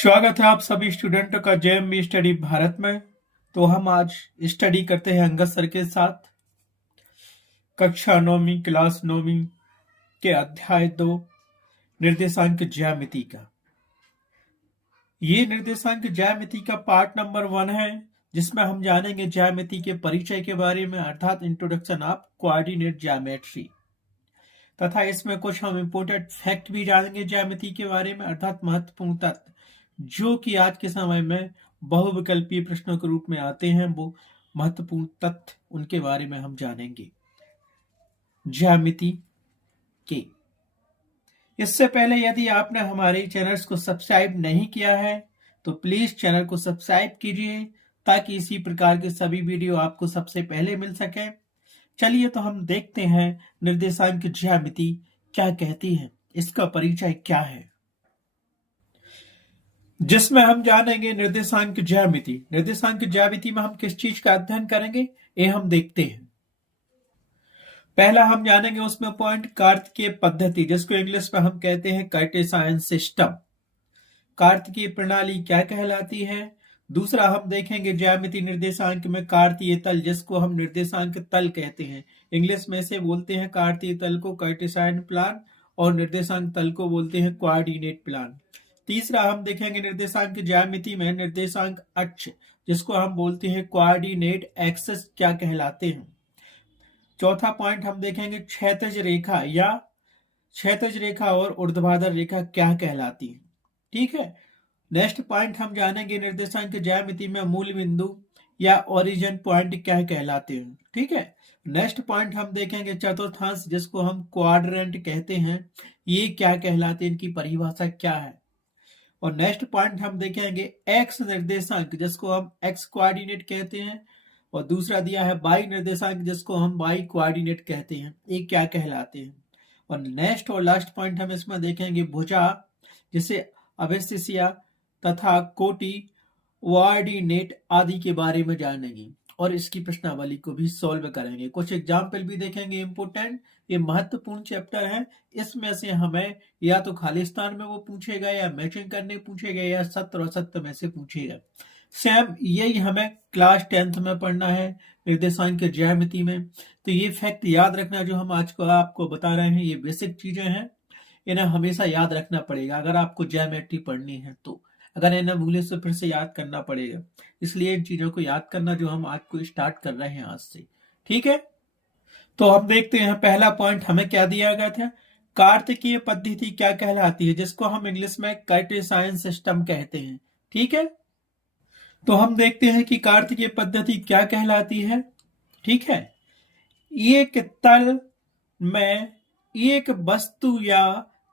स्वागत है आप सभी स्टूडेंटों का जेएमबी स्टडी भारत में। तो हम आज स्टडी करते हैं अंगद सर के साथ कक्षा 9वीं क्लास 9वीं के अध्याय 2 निर्देशांक ज्यामिति का। ये निर्देशांक ज्यामिति का पार्ट नंबर 1 है, जिसमें हम जानेंगे ज्यामिति के परिचय के बारे में, अर्थात इंट्रोडक्शन ऑफ कोऑर्डिनेट ज्योमेट्री, तथा इसमें कुछ हम इंपोर्टेंट फैक्ट भी जानेंगे ज्यामिति के बारे में, अर्थात महत्वपूर्ण तथ्य जो कि आज के समय में बहुविकल्पीय प्रश्नों के रूप में आते हैं। वो महत्वपूर्ण तथ्य उनके बारे में हम जानेंगे ज्यामिति के। इससे पहले यदि आपने हमारे चैनल्स को सब्सक्राइब नहीं किया है तो प्लीज चैनल को सब्सक्राइब कीजिए, ताकि इसी प्रकार के सभी वीडियो आपको सबसे पहले मिल सके। चलिए तो हम देखते हैं निर्देशांक ज्यामिति क्या कहती है, इसका परिचय क्या है, जिसमें हम जानेंगे निर्देशांक ज्यामिति। निर्देशांक ज्यामिति में हम किस चीज का अध्ययन करेंगे ये हम देखते हैं। पहला हम जानेंगे उसमें पॉइंट कार्तिकीय पद्धति, जिसको इंग्लिश में हम कहते हैं कार्टेशियन सिस्टम। कार्तिकीय प्रणाली क्या कहलाती है। दूसरा हम देखेंगे ज्यामिति निर्देशांक में कार्तीय तल, जिसको हम निर्देशांक तल कहते हैं। इंग्लिश में से बोलते हैं कार्तीय तल को कार्टेशियन प्लान और निर्देशांक तल को बोलते हैं कोऑर्डिनेट प्लान। तीसरा हम देखेंगे निर्देशांक ज्यामिति में निर्देशांक अक्ष, जिसको हम बोलते हैं कोऑर्डिनेट एक्सिस, क्या कहलाते हैं। चौथा पॉइंट हम देखेंगे क्षैतिज रेखा या क्षैतिज रेखा और ऊर्ध्वाधर रेखा क्या कहलाती है। ठीक है। नेक्स्ट पॉइंट हम जानेंगे निर्देशांक ज्यामिति में मूल बिंदु या ओरिजिन पॉइंट क्या कहलाते हैं। ठीक है। नेक्स्ट पॉइंट हम देखेंगे चतुर्थांश, जिसको हम क्वाड्रेंट कहते हैं, ये क्या कहलाते हैं, इनकी परिभाषा क्या है। और नेक्स्ट पॉइंट हम देखेंगे एक्स निर्देशांक, जिसको हम एक्स कोऑर्डिनेट कहते हैं, और दूसरा दिया है वाई निर्देशांक, जिसको हम वाई कोऑर्डिनेट कहते हैं, ये क्या कहलाते हैं। और नेक्स्ट और लास्ट पॉइंट हम इसमें देखेंगे भुजा, जिसे अभिशिष्या तथा कोटि कोऑर्डिनेट आदि के बारे में जानेंगे, और इसकी प्रश्नावली को भी सॉल्व करेंगे। कुछ एग्जाम्पल भी देखेंगे इंपोर्टेंट, ये महत्वपूर्ण चैप्टर है। इसमें से हमें या तो खालिस्तान में वो पूछेगा, या मैचिंग करने पूछेगा, या सत्र और सत्र में से पूछेगा। सेम यही हमें क्लास 10th में पढ़ना है निर्देशांक ज्यामिति में। तो ये फैक्ट याद रखना जो हम आज को आपको बता रहे हैं, ये बेसिक चीजें हैं, इन्हें हमेशा याद रखना पड़ेगा अगर आपको ज्योमेट्री पढ़नी है तो। अगर इन्हें भूले तो फिर से याद करना पड़ेगा, इसलिए इन चीजों को याद करना जो हम आज को स्टार्ट कर रहे हैं आज से। ठीक है। तो हम देखते हैं पहला पॉइंट हमें क्या दिया गया था, कार्तिकीय पद्धति क्या कहलाती है, जिसको हम इंग्लिश में कार्टेशियन सिस्टम कहते हैं। ठीक है। तो हम देखते हैं कि कार्तिकीय पद्धति क्या कहलाती है। ठीक है। एक तल में एक वस्तु या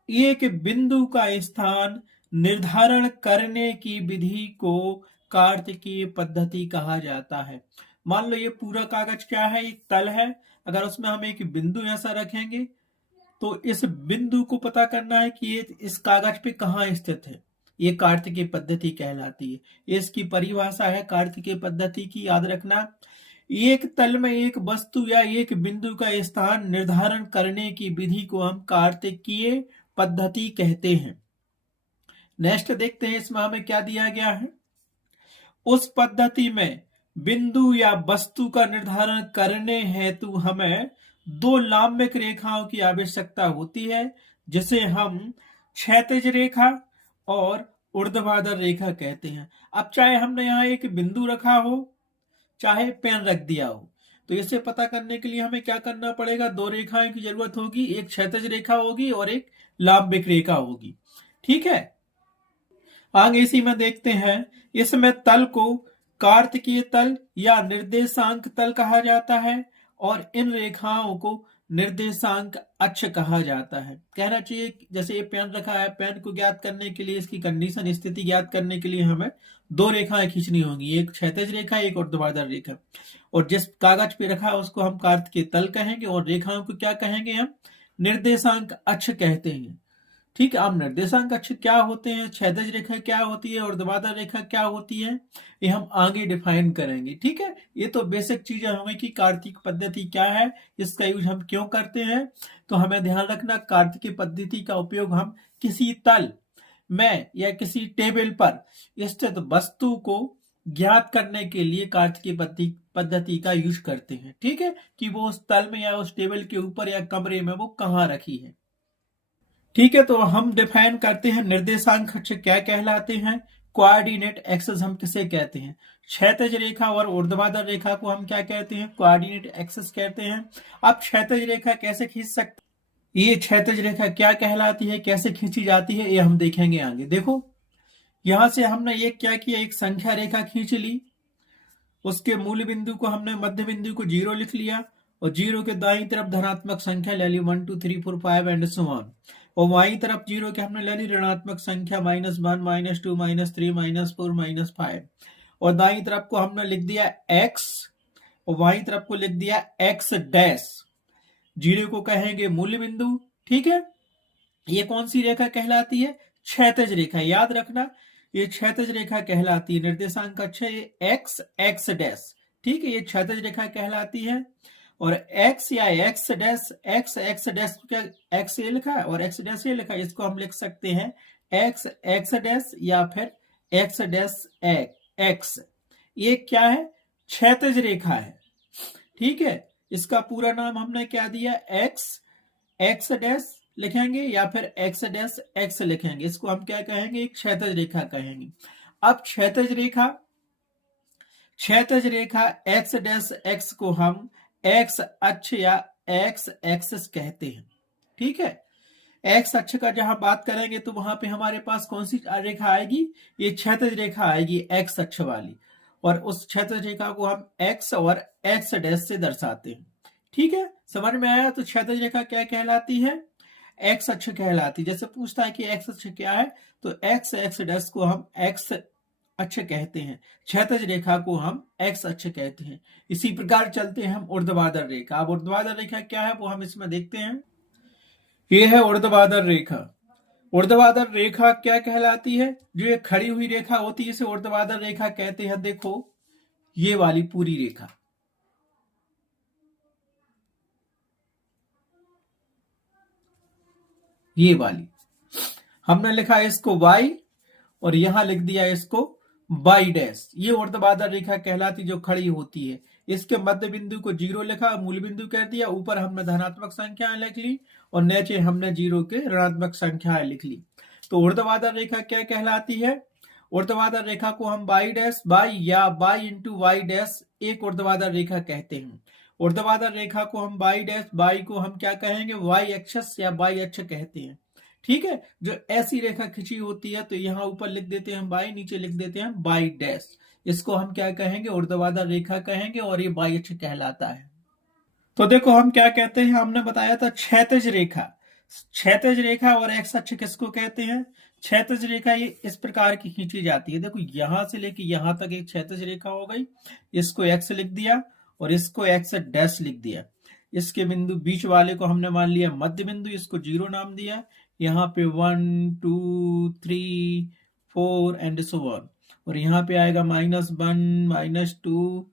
एक बिंदु का स्थान निर्धारण करने की विधि को कार्तिकीय पद्धति कहा जाता है। मान लो ये पूरा कागज क्या है, एक तल है, अगर उसमें हम एक बिंदु ऐसा रखेंगे तो इस बिंदु को पता करना है कि ये इस कागज पे कहाँ स्थित है, ये कार्तिकीय पद्धति कहलाती है। ये इसकी परिभाषा है कार्तिकीय पद्धति की, याद रखना। एक तल में एक वस्तु या एक बिंदु का स्थान निर्धारण करने की विधि को हम कार्तिकीय पद्धति कहते हैं। नेक्स्ट देखते हैं इसमें हमें क्या दिया गया है। उस पद्धति में बिंदु या वस्तु का निर्धारण करने हेतु हमें दो लांबिक रेखाओं की आवश्यकता होती है, जिसे हम क्षैतिज रेखा और ऊर्ध्वाधर रेखा कहते हैं। अब चाहे हमने यहाँ एक बिंदु रखा हो, चाहे पेन रख दिया हो, तो इसे पता करने के लिए हमें क्या करना पड़ेगा, दो रेखाओं की जरूरत होगी, एक क्षैतिज रेखा होगी और एक लांबिक रेखा होगी। ठीक है। आगे इसी में देखते हैं, इसमें तल को कार्तिकीय तल या निर्देशांक तल कहा जाता है, और इन रेखाओं को निर्देशांक अक्ष कहा जाता है। कहना चाहिए जैसे ये पेन रखा है, पेन को ज्ञात करने के लिए, इसकी कंडीशन स्थिति ज्ञात करने के लिए हमें दो रेखाएं खींचनी होंगी, एक क्षैतिज रेखा, एक ऊर्ध्वाधर रेखा, और जिस कागज पे रखा है उसको हम कार्तिकीय तल कहेंगे, और रेखाओं को क्या कहेंगे, हम निर्देशांक अक्ष कहते हैं। ठीक है। अब निर्देशांक अक्ष क्या होते हैं, क्षैतिज रेखा क्या होती है, ऊर्ध्वाधर रेखा क्या होती है, ये हम आगे डिफाइन करेंगे। ठीक है। ये तो बेसिक चीजें हमें कि कार्तिक पद्धति क्या है, इसका यूज हम क्यों करते हैं, तो हमें ध्यान रखना कार्तिकीय पद्धति का उपयोग हम किसी तल में या किसी टेबल पर स्थित वस्तु को ज्ञात करने के लिए कार्तिकीय पद्धति का यूज करते हैं। ठीक है, कि वो उस तल में या उस टेबल के ऊपर या कमरे में वो कहाँ रखी है। ठीक है, तो हम डिफाइन करते हैं निर्देशांक अक्ष क्या कहलाते हैं, कोऑर्डिनेट एक्सेस हम किसे कहते हैं। क्षैतिज रेखा और ऊर्ध्वाधर रेखा को हम क्या कहते हैं, कोऑर्डिनेट एक्सेस कहते हैं। अब क्षैतिज रेखा कैसे खींच सकते, ये क्षैतिज रेखा क्या कहलाती है, कैसे खींची जाती है, ये हम देखेंगे आगे। देखो यहां से हमने ये क्या किया, एक संख्या रेखा खींच ली, उसके मूल बिंदु को हमने मध्य बिंदु को 0 लिख लिया और 0 के दाईं तरफ धनात्मक संख्या ले ली 1 2 3 4 5 एंड सो ऑन, और बाईं तरफ 0 के हमने ले ली ऋणात्मक संख्या -1 -2 -3 -4 -5, और दाईं तरफ को हमने लिख दिया x और बाईं तरफ को लिख दिया x डैश। 0 को कहेंगे मूल बिंदु। ठीक है, ये कौन सी रेखा कहलाती है, क्षैतिज रेखा। याद रखना ये क्षैतिज रेखा कहलाती है, निर्देशांक अक्ष x डैश। ठीक है, ये क्षैतिज रेखा कहलाती है। और x या x डैश, x क्या x ये लिखा है और x डैश ये लिखा है, इसको हम लिख सकते हैं x डैश या फिर x डैश x। ये क्या है, क्षैतिज रेखा है। ठीक है, इसका पूरा नाम हमने क्या दिया, x डैश लिखेंगे या फिर x डैश x लिखेंगे, इसको हम क्या कहेंगे, एक क्षैतिज रेखा कहेंगे। अब क्षैतिज रेखा x डैश x को हम x अक्ष या x एक्सिस कहते हैं। ठीक है, x अक्ष का जहां बात करेंगे तो वहां पे हमारे पास कौन सी रेखा आएगी, ये क्षैतिज रेखा आएगी x अक्ष वाली, और उस क्षैतिज रेखा को हम x और x डैश से दर्शाते हैं। ठीक है, समझ में आया। तो क्षैतिज रेखा क्या कहलाती है, x अक्ष कहलाती। जैसे पूछता है कि x अक्ष क्या है, तो x डैश को हम x अक्ष कहते हैं, क्षैतिज रेखा को हम x अक्ष कहते हैं। इसी प्रकार चलते हैं हम ऊर्ध्वाधर रेखा। अब ऊर्ध्वाधर रेखा क्या है वो हम इसमें देखते हैं। ये है ऊर्ध्वाधर रेखा। ऊर्ध्वाधर रेखा क्या कहलाती है, जो ये खड़ी हुई रेखा होती है इसे ऊर्ध्वाधर रेखा कहते हैं। देखो ये वाली पूरी रेखा, ये वाली हमने लिखा इसको y और यहां लिख दिया इसको y डैश। ये ऊर्ध्वाधर रेखा कहलाती जो खड़ी होती है। इसके मध्य बिंदु को 0 लिखा, मूल बिंदु कह दिया, ऊपर हमने धनात्मक संख्याएं लिख ली और नीचे हमने 0 के ऋणात्मक संख्याएं लिख ली। तो ऊर्ध्वाधर रेखा क्या कहलाती है, ऊर्ध्वाधर रेखा को हम y डैश y या y इंटू y डैश एक ऊर्ध्वाधर रेखा कहते हैं। ऊर्ध्वाधर रेखा को हम y डैश y को हम क्या कहेंगे, y एक्सिस या y अक्ष कहते हैं। ठीक है, जो ऐसी रेखा खिंची होती है तो यहाँ ऊपर लिख देते हैं y, नीचे लिख देते हैं y डैश, इसको हम क्या कहेंगे, ऊर्ध्वाधर रेखा कहेंगे और ये y अक्ष कहलाता है। तो देखो हम क्या कहते हैं, हमने बताया था क्षैतिज रेखा। क्षैतिज रेखा और x अक्ष किसको कहते हैं, क्षैतिज रेखा ये इस प्रकार की खींची जाती है। देखो यहां से लेके यहां तक एक क्षैतिज रेखा हो गई, इसको x लिख दिया और इसको x डैश लिख दिया। इसके बिंदु बीच वाले को हमने मान लिया मध्य बिंदु, इसको 0 नाम दिया। यहाँ पे 1 2 3 4 एंड सो ऑन, और यहाँ पे आएगा -1 -2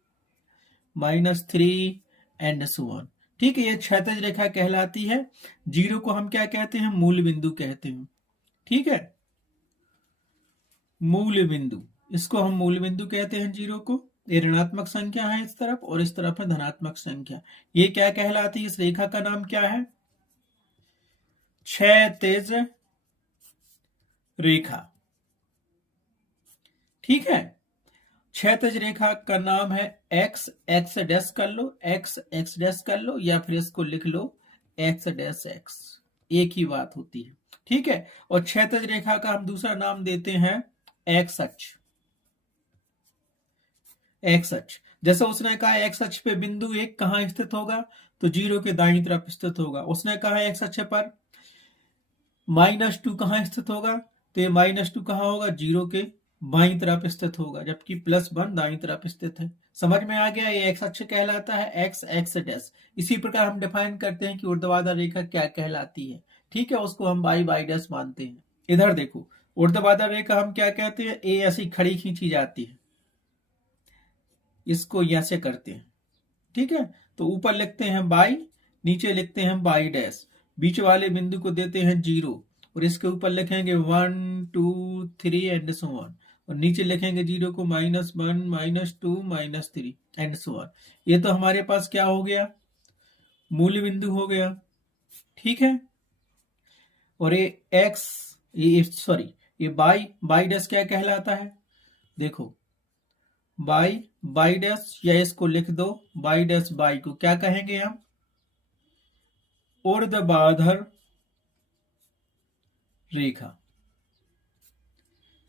-3 एंड सो ऑन। ठीक है, ये क्षैतिज रेखा कहलाती है। 0 को हम क्या कहते हैं, मूल बिंदु कहते हैं। ठीक है, मूल बिंदु, इसको हम मूल बिंदु कहते हैं 0 को। ये ऋणात्मक संख्या है इस तरफ और इस तरफ है धनात्मक संख्या। ये क्या कहलाती है, इस रेखा का नाम क्या है, क्षैतिज रेखा। ठीक है, क्षैतिज रेखा का नाम है x डैश कर लो, x डैश कर लो, या फिर इसको लिख लो x डैश x, एक ही बात होती है। ठीक है, और क्षैतिज रेखा का हम दूसरा नाम देते हैं x अक्ष। x अक्ष, जैसे उसने कहा x अक्ष पे बिंदु 1 कहां स्थित होगा, तो 0 के दाईं तरफ स्थित होगा। उसने कहा x अक्ष पर -2 कहां स्थित होगा, तो ये -2 कहां होगा, 0 के बाईं तरफ स्थित होगा, जबकि +1 दाईं तरफ स्थित है। समझ में आ गया, ये x अक्ष कहलाता है x डैश। इसी प्रकार हम डिफाइन करते हैं कि ऊर्ध्वाधर रेखा क्या कहलाती है। ठीक है, उसको हम y डैश मानते हैं। इधर देखो ऊर्ध्वाधर रेखा हम क्या कहते हैं, ए ऐसी खड़ी खींची जाती है, इसको ऐसे करते हैं। ठीक है, तो ऊपर लिखते हैं y, नीचे लिखते हैं y डैश, बीच वाले बिंदु को देते हैं 0 और इसके ऊपर लिखेंगे 1 2 3 एंड सो ऑन, और नीचे लिखेंगे 0 को -1 -2 -3 एंड सो ऑन। ये तो हमारे पास क्या हो गया, मूल बिंदु हो गया, ठीक है। और ये एक्स, ये सॉरी, ये बाई डैश क्या कहलाता है, देखो बाई डैश, या इसको लिख दो बाई डैश, बाई को क्या कहेंगे हम, ऊर्ध्वाधर रेखा।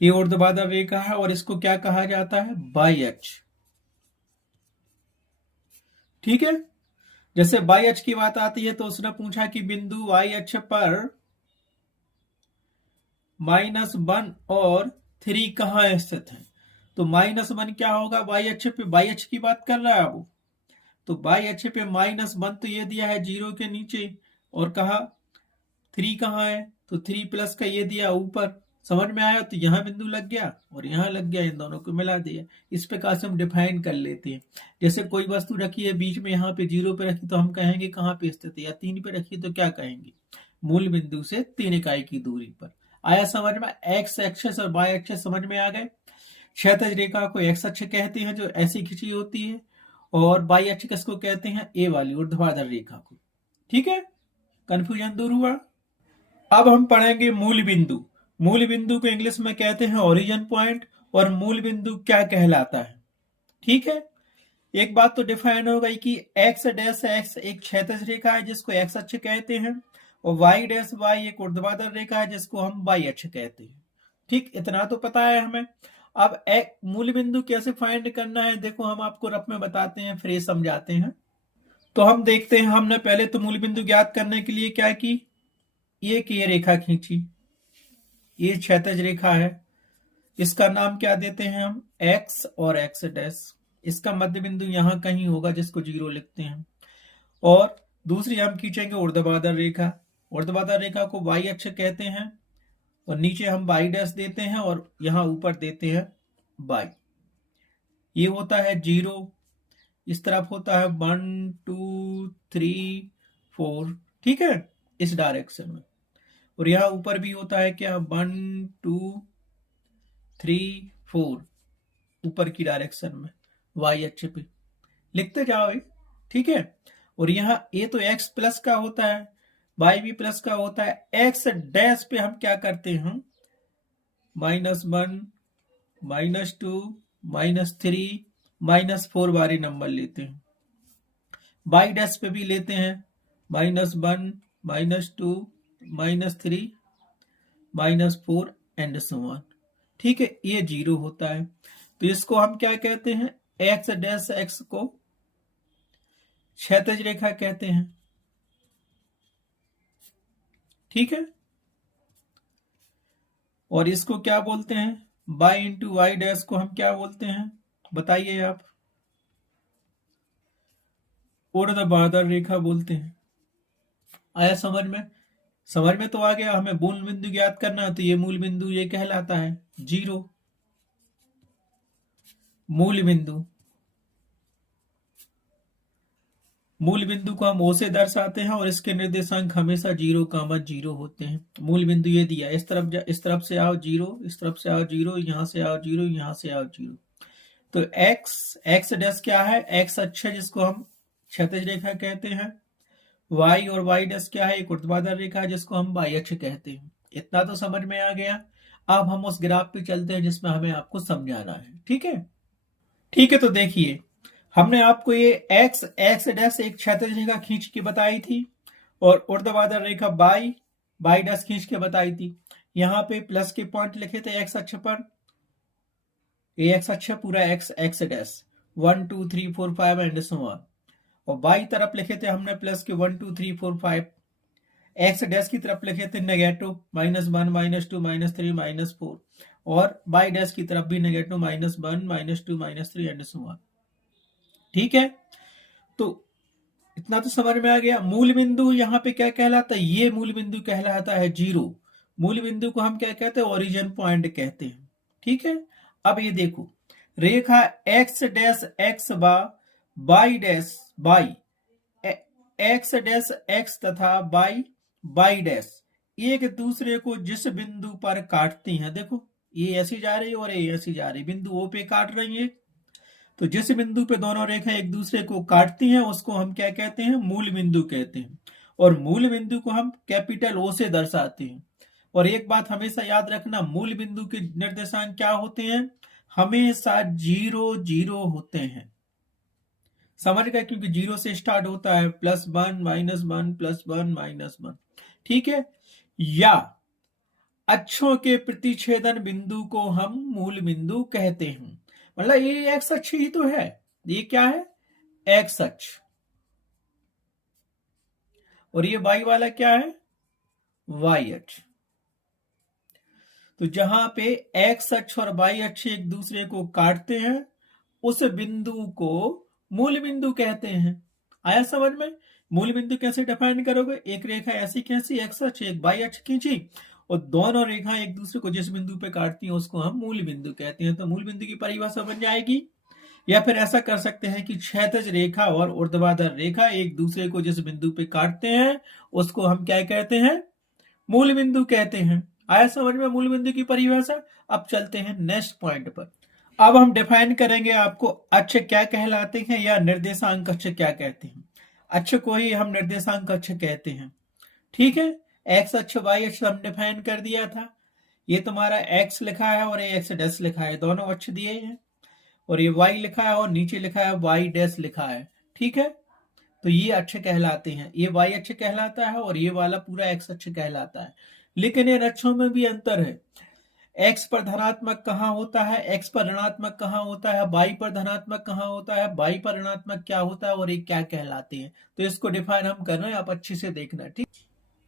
ये ऊर्ध्वाधर रेखा है और इसको क्या कहा जाता है, बाई अक्ष, ठीक है। जैसे बाई अक्ष की बात आती है तो उसने पूछा कि बिंदु वाई अक्ष पर -1 और 3 कहाँ स्थित है, तो -1 क्या होगा, वाई अक्ष पे, वाई अक्ष की बात कर रहा है वो, तो वाई अक्ष पे -1 तो ये दिया है 0 के नीचे, और कहा 3 कहाँ है, तो 3 प्लस का ये दिया ऊपर, समझ में आया, तो यहाँ बिंदु लग गया और यहाँ लग गया, इन दोनों को मिला दिया। इस प्रकार से हम डिफाइन कर लेते हैं। जैसे कोई वस्तु रखी है बीच में, यहाँ पे 0 पे रखी तो हम कहेंगे कहाँ पे स्थित है, या 3 पे रखी तो क्या कहेंगे, मूल बिंदु से 3 इकाई की दूरी पर। आया समझ में, एक्स एक्सेस और वाई एक्सेस समझ में आ गए। क्षैतिज रेखा को एक्स अक्ष कहते हैं जो ऐसी खिंची होती है, और वाई अक्ष किसको कहते हैं, ए वाली ऊर्ध्वाधर रेखा को, ठीक है। कंफ्यूजन दूर हुआ। अब हम पढ़ेंगे मूल बिंदु। मूल बिंदु को इंग्लिश में कहते हैं ओरिजिन पॉइंट, और मूल बिंदु क्या कहलाता है, ठीक है। एक बात तो डिफाइन हो गई कि एक्स डैश एक्स एक क्षैतिज रेखा है जिसको एक्स अक्ष कहते हैं, और वाई डैश वाई एक ऊर्ध्वाधर रेखा है जिसको हम वाई अक्ष कहते हैं, ठीक। इतना तो पता है हमें। अब मूल बिंदु कैसे फाइंड करना है, देखो हम आपको रफ में बताते हैं, फिर समझाते हैं। तो हम देखते हैं, हमने पहले तो मूल बिंदु ज्ञात करने के लिए क्या की, ये रेखा खींची, ये क्षैतिज रेखा है, इसका नाम क्या देते हैं हम, एक्स और एक्स डैश। इसका मध्य बिंदु यहां कहीं होगा जिसको 0 लिखते हैं। और दूसरी हम खींचेंगे ऊर्ध्वाधर रेखा। ऊर्ध्वाधर रेखा को वाई अक्ष कहते हैं, और नीचे हम वाई डैश देते हैं और यहां ऊपर देते हैं वाई। ये होता है 0, इस तरफ होता है 1 2 3 4, ठीक है, इस डायरेक्शन में। और यहां ऊपर भी होता है क्या, 1 2 3 4, ऊपर की डायरेक्शन में वाई अक्ष पे लिखते जाओ, ठीक है। और यहाँ ये तो एक्स प्लस का होता है, वाई भी प्लस का होता है। एक्स डैश पे हम क्या करते हैं, -1 -2 -3 -4 बारी नंबर लेते हैं। वाई डैश पे भी लेते हैं, -1 -2 -3 -4 एंड सो ऑन, ठीक है। ये 0 होता है, तो इसको हम क्या कहते हैं, एक्स डैश एक्स को क्षैतिज रेखा कहते हैं, ठीक है। और इसको क्या बोलते हैं, बाई इंटू वाई डैश को हम क्या बोलते हैं, बताइए आप, ऊर्ध्वाधर रेखा बोलते हैं। आया समझ में, समझ में तो आ गया। हमें मूल बिंदु ज्ञात करना है, तो ये मूल बिंदु ये कहलाता है 0, मूल बिंदु। मूल बिंदु को हम ओ से दर्शाते हैं और इसके निर्देशांक हमेशा 0,0 होते हैं। मूल बिंदु ये दिया, इस तरफ से आओ 0, इस तरफ से आओ 0, यहां से आओ 0, यहां से आओ 0। तो एक्स डैश क्या है, एक्स अक्ष जिसको हम क्षैतिज रेखा कहते हैं। वाई और वाई डैश क्या है, एक ऊर्ध्वाधर रेखा है जिसको हम वाई अक्ष कहते हैं। इतना तो समझ में आ गया। अब हम उस ग्राफ पे चलते हैं जिसमें हमें आपको समझाना है, ठीक है। ठीक है, तो देखिए हमने आपको ये एक्स डैश एक क्षैतिज रेखा खींच के बताई थी, और ऊर्ध्वाधर रेखा बाई डैश खींच के बताई थी। यहाँ पे प्लस के पॉइंट लिखे थे एक्स अक्ष पर, ये एक्स अक्ष पूरा x dash 1 2 3 4 5 and so on. और बाई तरफ लिखे थे हमने प्लस के 1 2 3 4 5। एक्स डैश की तरफ लिखे थे नेगेटिव -1 -2 -3 -4, और बाई डैश की तरफ भी नेगेटिव -1 -2 -3 एंड सो ऑन, ठीक है। तो इतना तो समझ में आ गया। मूल बिंदु यहाँ पे क्या कहलाता है, ये मूल बिंदु कहलाता है 0। मूल बिंदु को हम क्या कहते हैं, ओरिजिन पॉइंट कहते हैं, ठीक है। अब ये देखो, रेखा x dash x y dash y, x dash x तथा बाई डैश, एक दूसरे को जिस बिंदु पर काटती हैं, देखो ये ऐसी जा रही है और ये ऐसी जा रही है, बिंदु ओ पे काट रही है, तो जिस बिंदु पे दोनों रेखा एक दूसरे को काटती हैं उसको हम क्या कहते हैं, मूल बिंदु कहते हैं। और मूल बिंदु को हम कैपिटल ओ से दर्शाते हैं। और एक बात हमेशा याद रखना, मूल बिंदु के निर्देशांक क्या होते हैं, हमेशा 0 0 होते हैं। समझ गए, क्योंकि 0 से स्टार्ट होता है, +1 -1 +1 -1, ठीक है। या अक्षों के प्रतिच्छेदन बिंदु को हम मूल बिंदु कहते हैं। मतलब ये एक्स अक्ष ही तो है, ये क्या है, एक्स अक्ष, और ये वाई वाला क्या है, वाई अक्ष। तो जहां पे एक्स अक्ष और वाई अक्ष एक दूसरे को काटते हैं उस बिंदु को मूल बिंदु कहते हैं। आया समझ में? मूल बिंदु कैसे डिफाइन करोगे, एक रेखा ऐसी खींची, एक्स अक्ष, एक वाई अक्ष खींची, और दोनों रेखा एक दूसरे को जिस बिंदु पे काटती हैं उसको हम मूल बिंदु कहते हैं। तो मूल बिंदु की परिभाषा बन जाएगी। या फिर ऐसा कर सकते हैं कि क्षैतिज रेखा और ऊर्ध्वाधर रेखा एक दूसरे को जिस बिंदु पे काटते हैं उसको हम क्या कहते हैं, मूल बिंदु कहते हैं। आया समझ में मूल बिंदु की परिभाषा? अब चलते हैं नेक्स्ट पॉइंट पर। अब हम डिफाइन करेंगे आपको अक्ष क्या कहलाते हैं या निर्देशांक अक्ष क्या कहते हैं। अक्ष को ही हम निर्देशांक अक्ष कहते हैं, ठीक है। एक्स अक्ष वाई अक्ष हम डिफाइन कर दिया था। ये तुम्हारा एक्स लिखा है और ये एक्स डैश लिखा है, दोनों अक्ष दिए हैं। और ये वाई लिखा है और नीचे लिखा है वाई डैश लिखा है, ठीक है। तो ये अक्ष कहलाते हैं, ये वाई अक्ष कहलाता है और ये वाला पूरा एक्स अक्ष कहलाता है। लेकिन इन अक्षों में भी अंतर है। एक्स पर धनात्मक कहाँ होता है, एक्स पर ऋणात्मक कहाँ होता है, वाई पर धनात्मक कहाँ होता है, वाई पर ऋणात्मक क्या होता है, और ये क्या कहलाते हैं। तो इसको डिफाइन हम कर रहे हैं, आप अच्छे से देखना, ठीक।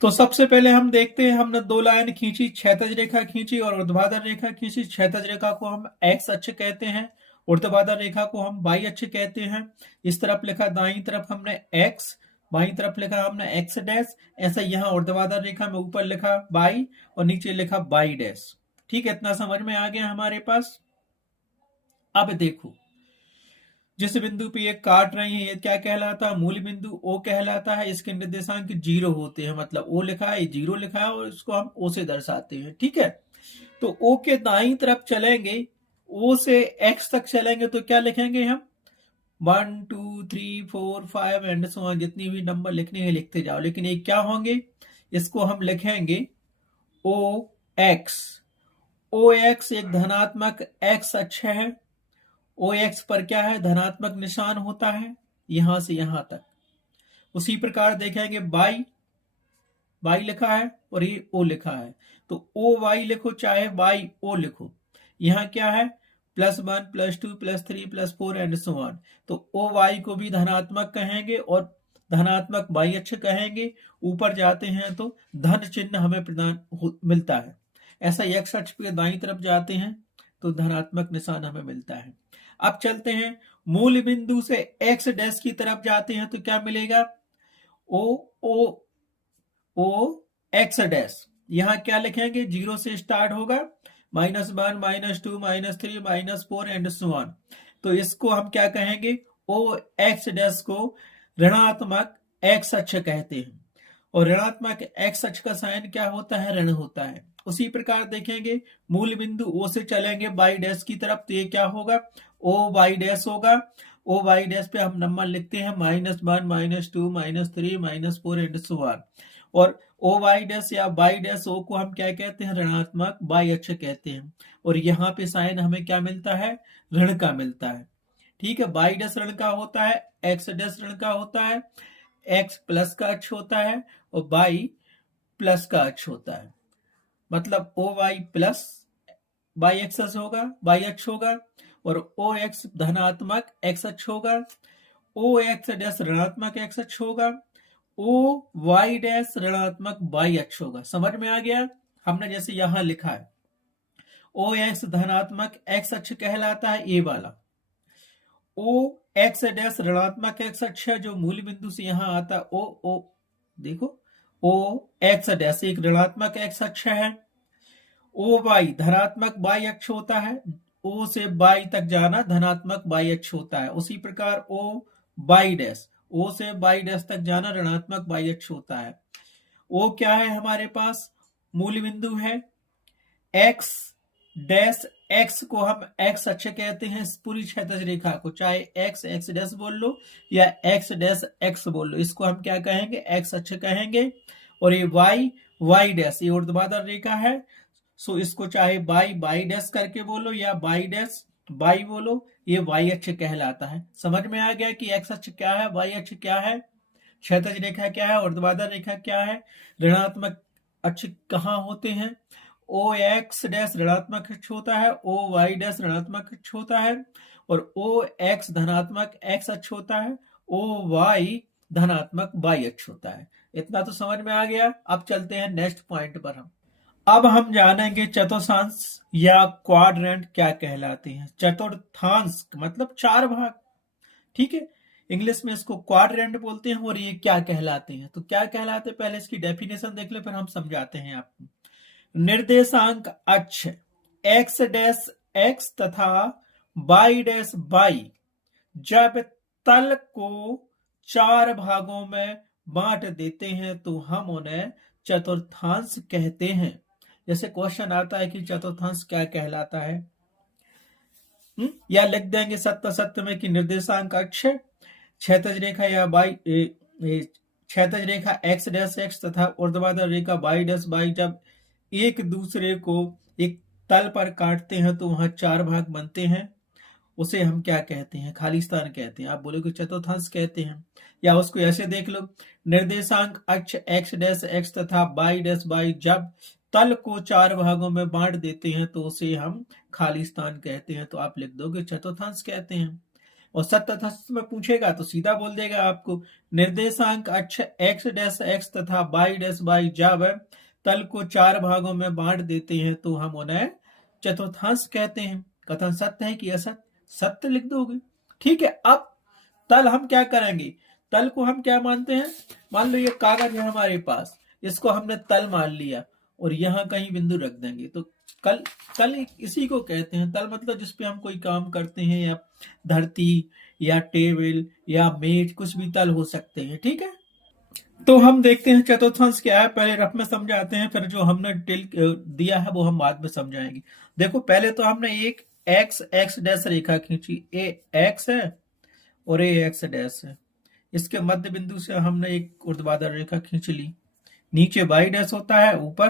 तो सबसे पहले हम देखते हैं, हमने दो लाइन खींची, क्षैतिज रेखा खींची और ऊर्ध्वाधर रेखा खींची। क्षैतिज रेखा को हम एक्स अक्ष कहते हैं, ऊर्ध्वाधर रेखा को हम वाई अक्ष कहते हैं। इस तरफ लिखा, दाईं तरफ हमने एक्स, बाईं तरफ लिखा हमने एक्स डैश। ऐसा यहाँ ऊर्ध्वाधर रेखा में ऊपर लिखा वाई और नीचे लिखा वाई डैश, ठीक है। इतना समझ में आ गया हमारे पास। अब देखो, जिस बिंदु पे ये काट रहे हैं ये क्या कहलाता है, मूल बिंदु ओ कहलाता है। इसके निर्देशांक 0 होते हैं, मतलब ओ लिखा है, 0 लिखा है और इसको हम ओ से दर्शाते हैं, ठीक है। तो ओ के दाईं तरफ चलेंगे, ओ से एक्स तक चलेंगे तो क्या लिखेंगे हम, 1 2 3 4 5 एंड सो ऑन, जितनी भी नंबर लिखने हैं लिखते जाओ। लेकिन ये क्या होंगे, इसको हम लिखेंगे ओ एक्स। ओ एक्स एक धनात्मक एक्स अक्ष है। ओ एक्स पर क्या है, धनात्मक निशान होता है यहां से यहां तक। उसी प्रकार देखेंगे वाई, वाई लिखा है और ये ओ लिखा है, तो ओ वाई लिखो चाहे वाई ओ लिखो। यहाँ क्या है, +1 +2 +3 +4 एंड सो ऑन। तो ओ वाई को भी धनात्मक कहेंगे और धनात्मक वाई अक्ष कहेंगे। ऊपर जाते हैं तो धन चिन्ह हमें प्रदान मिलता है। ऐसा एक्स अक्ष पे दाईं तरफ जाते हैं तो धनात्मक निशान हमें मिलता है। अब चलते हैं, मूल बिंदु से एक्स डैश की तरफ जाते हैं तो क्या मिलेगा, ओ ओ ओ एक्स डैश। यहां क्या लिखेंगे, 0 से स्टार्ट होगा, -1 -2 -3 -4 एंड सो ऑन। तो इसको हम क्या कहेंगे, ओ एक्स डैश को ऋणात्मक एक्स अक्ष कहते हैं। और ऋणात्मक एक्स अक्ष का साइन क्या होता है, ऋण होता है। उसी प्रकार देखेंगे, मूल बिंदु ओ से चलेंगे वाई डैश की तरफ तो ये क्या होगा, ओ वाई डैश होगा। ओ वाई डैश पे हम नंबर लिखते हैं -1 -2 -3 -4 एंड सो ऑन। और ओ वाई डैश या वाई डैश ओ को हम क्या कहते हैं, ऋणात्मक वाई अक्ष कहते हैं। और यहाँ पे साइन हमें क्या मिलता है, ऋण का मिलता है, ठीक है। वाई डैश ऋण का होता है, एक्स डैश ऋण का होता है, एक्स प्लस का अक्ष होता है और वाई प्लस का अक्ष होता है। मतलब O Y plus Y X होगा, वाई अक्ष होगा, और ओ एक्स धनात्मक एक्स अक्ष होगा, ओ एक्स डैश ऋणात्मक एक्स अक्ष होगा, ओ वाई डैश ऋणात्मक वाई अक्ष होगा। समझ में आ गया? हमने जैसे यहां लिखा है, ओ एक्स धनात्मक एक्स अक्ष कहलाता है ये वाला, ओ एक्स डैश ऋणात्मक एक्स अक्ष है जो मूल बिंदु से यहां आता है, ओ देखो, ओ एक्स डैश एक ऋणात्मक एक्स अक्ष है। ओ वाई धनात्मक वाई अक्ष होता है, ओ से वाई तक जाना धनात्मक वाई अक्ष होता है। उसी प्रकार ओ वाई डैश, ओ से वाई डैश तक जाना ऋणात्मक वाई अक्ष होता है। ओ क्या है हमारे पास, मूल बिंदु है, एक्स डैश, एक्स को हम एक्स अक्ष कहते हैं इस पूरी क्षैतिज रेखा को, चाहे एक्स एक्स डैश बोल लो या एक्स डैश एक्स बोल लो, इसको हम क्या कहेंगे, एक्स अक्ष कहेंगे। और ये वाई वाई डैश, ये ऊर्ध्वाधर रेखा है, सो इसको चाहे बाई बाई डैश करके बोलो या बाई डैश बाई बोलो, ये वाई अक्ष कहलाता है। समझ में आ गया कि एक्स अक्ष क्या है, वाई अक्ष क्या है, क्षैतिज रेखा क्या है, ऊर्ध्वाधर रेखा क्या है, ऋणात्मक अक्ष कहाँ होते हैं। ओ एक्स डैश ऋणात्मक अक्ष होता है, ओ वाई डैश ऋणात्मक अक्ष होता है, और ओ एक्स धनात्मक एक्स अक्ष होता है, ओ वाई धनात्मक वाई अक्ष होता है। इतना तो समझ में आ गया। अब चलते हैं नेक्स्ट पॉइंट पर। अब हम जानेंगे चतुर्थांश या क्वाड्रेंट क्या कहलाते हैं। चतुर्थांश मतलब चार भाग, ठीक है, इंग्लिश में इसको क्वाड्रेंट बोलते हैं। और ये क्या कहलाते हैं, तो क्या कहलाते हैं पहले इसकी डेफिनेशन देख ले, फिर हम समझाते हैं आपको। निर्देशांक अक्ष एक्स डैश एक्स तथा वाई डैश वाई जब तल को चार भागों में बांट देते हैं तो हम उन्हें चतुर्थांश कहते हैं। जैसे क्वेश्चन आता है कि चतुर्थांश क्या कहलाता है, या लिख देंगे सत्य सत्य में कि निर्देशांक अक्ष क्षैतिज रेखा या वाई क्षैतिज रेखा एक्स डैश एक्स तथा ऊर्ध्वाधर रेखा वाई डैश वाई जब एक दूसरे को एक तल पर काटते हैं तो वहां चार भाग बनते हैं, उसे हम क्या कहते हैं, खाली स्थान कहते हैं। आप बोलोगे चतुर्थांश कहते हैं, या उसको ऐसे देख लो, निर्देशांक अक्ष एक्स डैश एक्स तथा वाई डैश वाई जब तल को चार भागों में बांट देते हैं तो उसे हम खाली स्थान कहते हैं। तो आप लिख दोगे चतुर्थांश कहते हैं। और सत्तथांश में पूछेगा तो सीधा बोल देगा आपको, निर्देशांक अक्ष एक्स डैश एक्स तथा वाई डैश वाई जब तल को चार भागों में बांट देते हैं तो हम उन्हें चतुर्थांश कहते हैं। कथन सत्य है कि असत्य, सत्य लिख दोगे, ठीक है। अब तल हम क्या करेंगे, तल को हम क्या मानते हैं, मान लो ये कागज है हमारे पास, इसको हमने तल मान लिया और यहाँ कहीं बिंदु रख देंगे, तो तल इसी को कहते हैं। तल मतलब जिसपे हम कोई काम करते हैं, या धरती या टेबल या मेज, कुछ भी तल हो सकते हैं, ठीक है। तो हम देखते हैं चतुर्थांश क्या है, पहले रफ में समझाते हैं, फिर जो हमने दिया है वो हम बाद में समझाएंगे। देखो पहले तो हमने एक एक्स एक्स डैश रेखा खींची, ए एक्स है और ए एक्स डैश है, इसके मध्य बिंदु से हमने एक ऊर्ध्वाधर रेखा खींच ली, नीचे वाई डैश होता है, ऊपर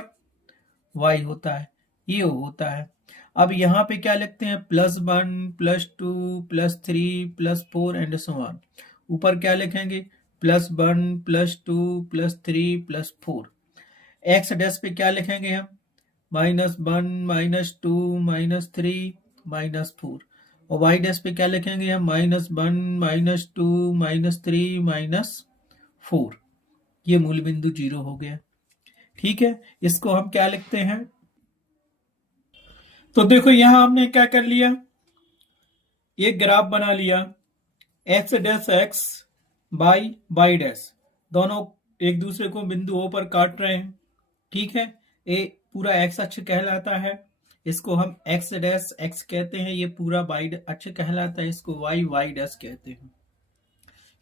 वाई होता है, ये होता है। अब यहाँ पे क्या लिखते हैं, +1 +2 +3 +4 एंड सो ऑन। ऊपर क्या लिखेंगे, +1 +2 +3 +4। एक्स डैश पे क्या लिखेंगे हम, -1 -2 -3 -4। और वाई डैश पे क्या लिखेंगे हम, -1 -2 -3 -4। ये मूल बिंदु 0 हो गया, ठीक है। इसको हम क्या लिखते हैं, तो देखो यहां हमने क्या कर लिया, एक ग्राफ बना लिया, X dash x Y Y dash, दोनों एक दूसरे को बिंदु ओ पर काट रहे हैं, ठीक है। ए पूरा एक्स अक्ष कहलाता है, इसको हम एक्स डैश एक्स कहते हैं, ये पूरा वाई अक्ष कहलाता है, इसको वाई वाई डैश कहते हैं,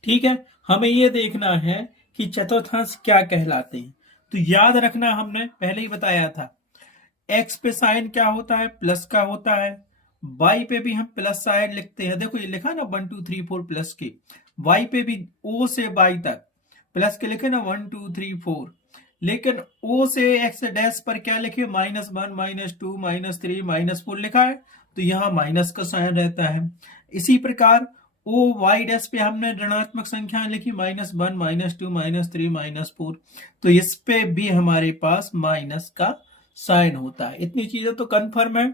ठीक है। हमें ये देखना है कि चतुर्थांश क्या कहलाते हैं। तो याद रखना, हमने पहले ही बताया था, एक्स पे साइन क्या होता है, प्लस का होता है, वाई पे भी हम प्लस साइन लिखते हैं। देखो ये लिखा ना 1 2 3 4 प्लस के, वाई पे भी ओ से वाई तक प्लस के लिखे ना 1 2 3 4, लेकिन ओ से एक्स डैश पर क्या लिखे, -1 -2 -3 -4 लिखा है, तो यहाँ माइनस का साइन रहता है। इसी प्रकार ओ वाई डैश पे हमने ऋणात्मक संख्या लिखी, -1 -2 -3 -4, तो इस पे भी हमारे पास माइनस का साइन होता है। इतनी चीजें तो कंफर्म है,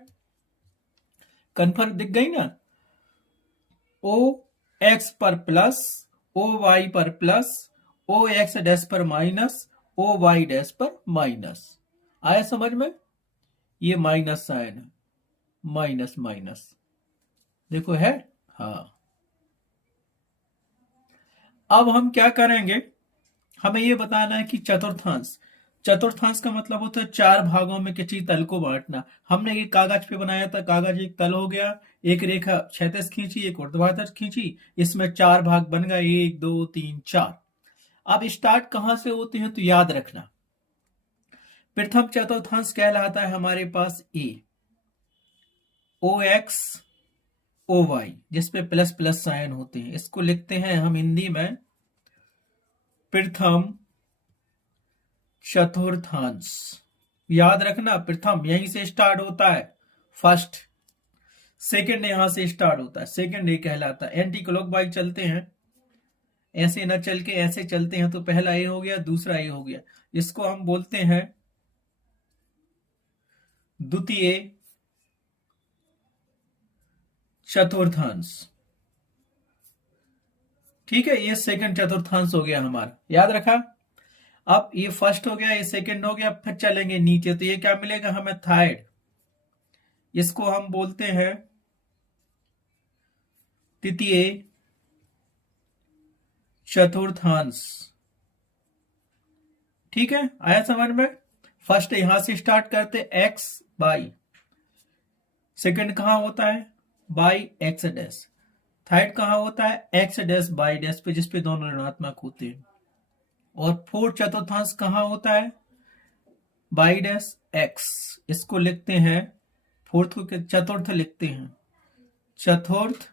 कंफर्म दिख गई ना। ओ एक्स पर प्लस, ओ वाई पर प्लस, ओ एक्स डैश पर माइनस, ओ वाई डैश पर माइनस, आया समझ में। ये माइनस साइन है, माइनस माइनस देखो है, हाँ। अब हम क्या करेंगे, हमें ये बताना है कि चतुर्थांश, चतुर्थांश का मतलब होता है चार भागों में किसी तल को बांटना। हमने एक कागज पे बनाया था, कागज एक तल हो गया, एक रेखा क्षैतिज खींची, एक ऊर्ध्वाधर खींची, इसमें चार भाग बन गए, 1 2 3 4। अब स्टार्ट कहां से होते हैं, तो याद रखना, प्रथम चतुर्थांश कहलाता है हमारे पास ए, ओ एक्स ओ वाई, जिसपे प्लस प्लस साइन होते हैं। इसको लिखते हैं हम हिंदी में प्रथम चतुर्थांश। याद रखना, प्रथम यहीं से स्टार्ट होता है, फर्स्ट। सेकंड यहां से स्टार्ट होता है, सेकंड ये कहलाता है। एंटी क्लॉकवाइज चलते हैं, ऐसे न चल के ऐसे चलते हैं, तो पहला ए हो गया, दूसरा ए हो गया। इसको हम बोलते हैं द्वितीय चतुर्थांश। ठीक है, ये सेकंड चतुर्थांश हो गया हमारा, याद रखा। अब ये फर्स्ट हो गया, ये सेकंड हो गया, फिर चलेंगे नीचे, तो ये क्या मिलेगा हमें, थर्ड। इसको हम बोलते हैं तृतीय चतुर्थांश। ठीक है, आया समझ में। फर्स्ट यहां से स्टार्ट करते एक्स बाई, सेकंड कहां होता है बाई एक्स डैश, थर्ड कहां होता है एक्स डैश बाई डैश पे, जिसपे दोनों ऋणात्मक होते हैं। और फोर्थ चतुर्थांश कहां होता है बाई डैश एक्स। इसको लिखते हैं फोर्थ को चतुर्थ लिखते हैं, चतुर्थ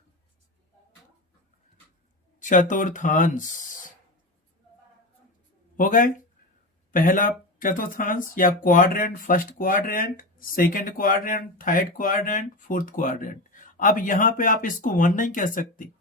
चतुर्थांश हो गए। पहला चतुर्थांश या quadrant, first quadrant, second quadrant, third quadrant, fourth quadrant. अब यहां पे आप इसको वन नहीं कह सकते,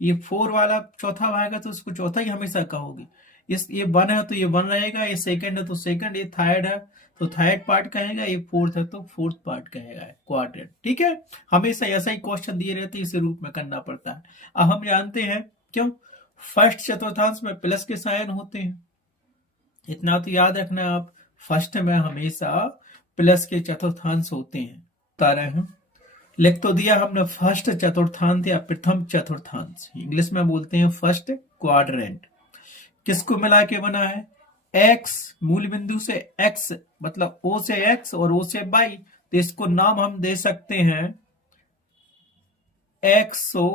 ये फोर वाला चौथा आएगा तो इसको चौथा ही हमेशा कहोगे। ये वन है तो ये वन रहेगा, ये सेकंड है तो सेकंड, ये थर्ड है तो थर्ड पार्ट कहेगा, ये फोर्थ है तो फोर्थ पार्ट कहेगा क्वाड्रेंट। ठीक है, हमेशा ऐसा ही क्वेश्चन दिए रहते हैं, इसी रूप में करना पड़ता है। अब हम जानते हैं क्यों फर्स्ट चतुर्थांश में प्लस के साइन होते हैं, इतना तो याद रखना आप, फर्स्ट में हमेशा प्लस के चतुर्थांश होते हैं। तरह लिख तो दिया हमने फर्स्ट चतुर्थांश या प्रथम चतुर्थांश, इंग्लिश में बोलते हैं फर्स्ट क्वाड्रेंट। किसको मिला के बना है, एक्स मूल बिंदु से एक्स, मतलब ओ से एक्स और ओ से बाई, तो इसको नाम हम दे सकते हैं X O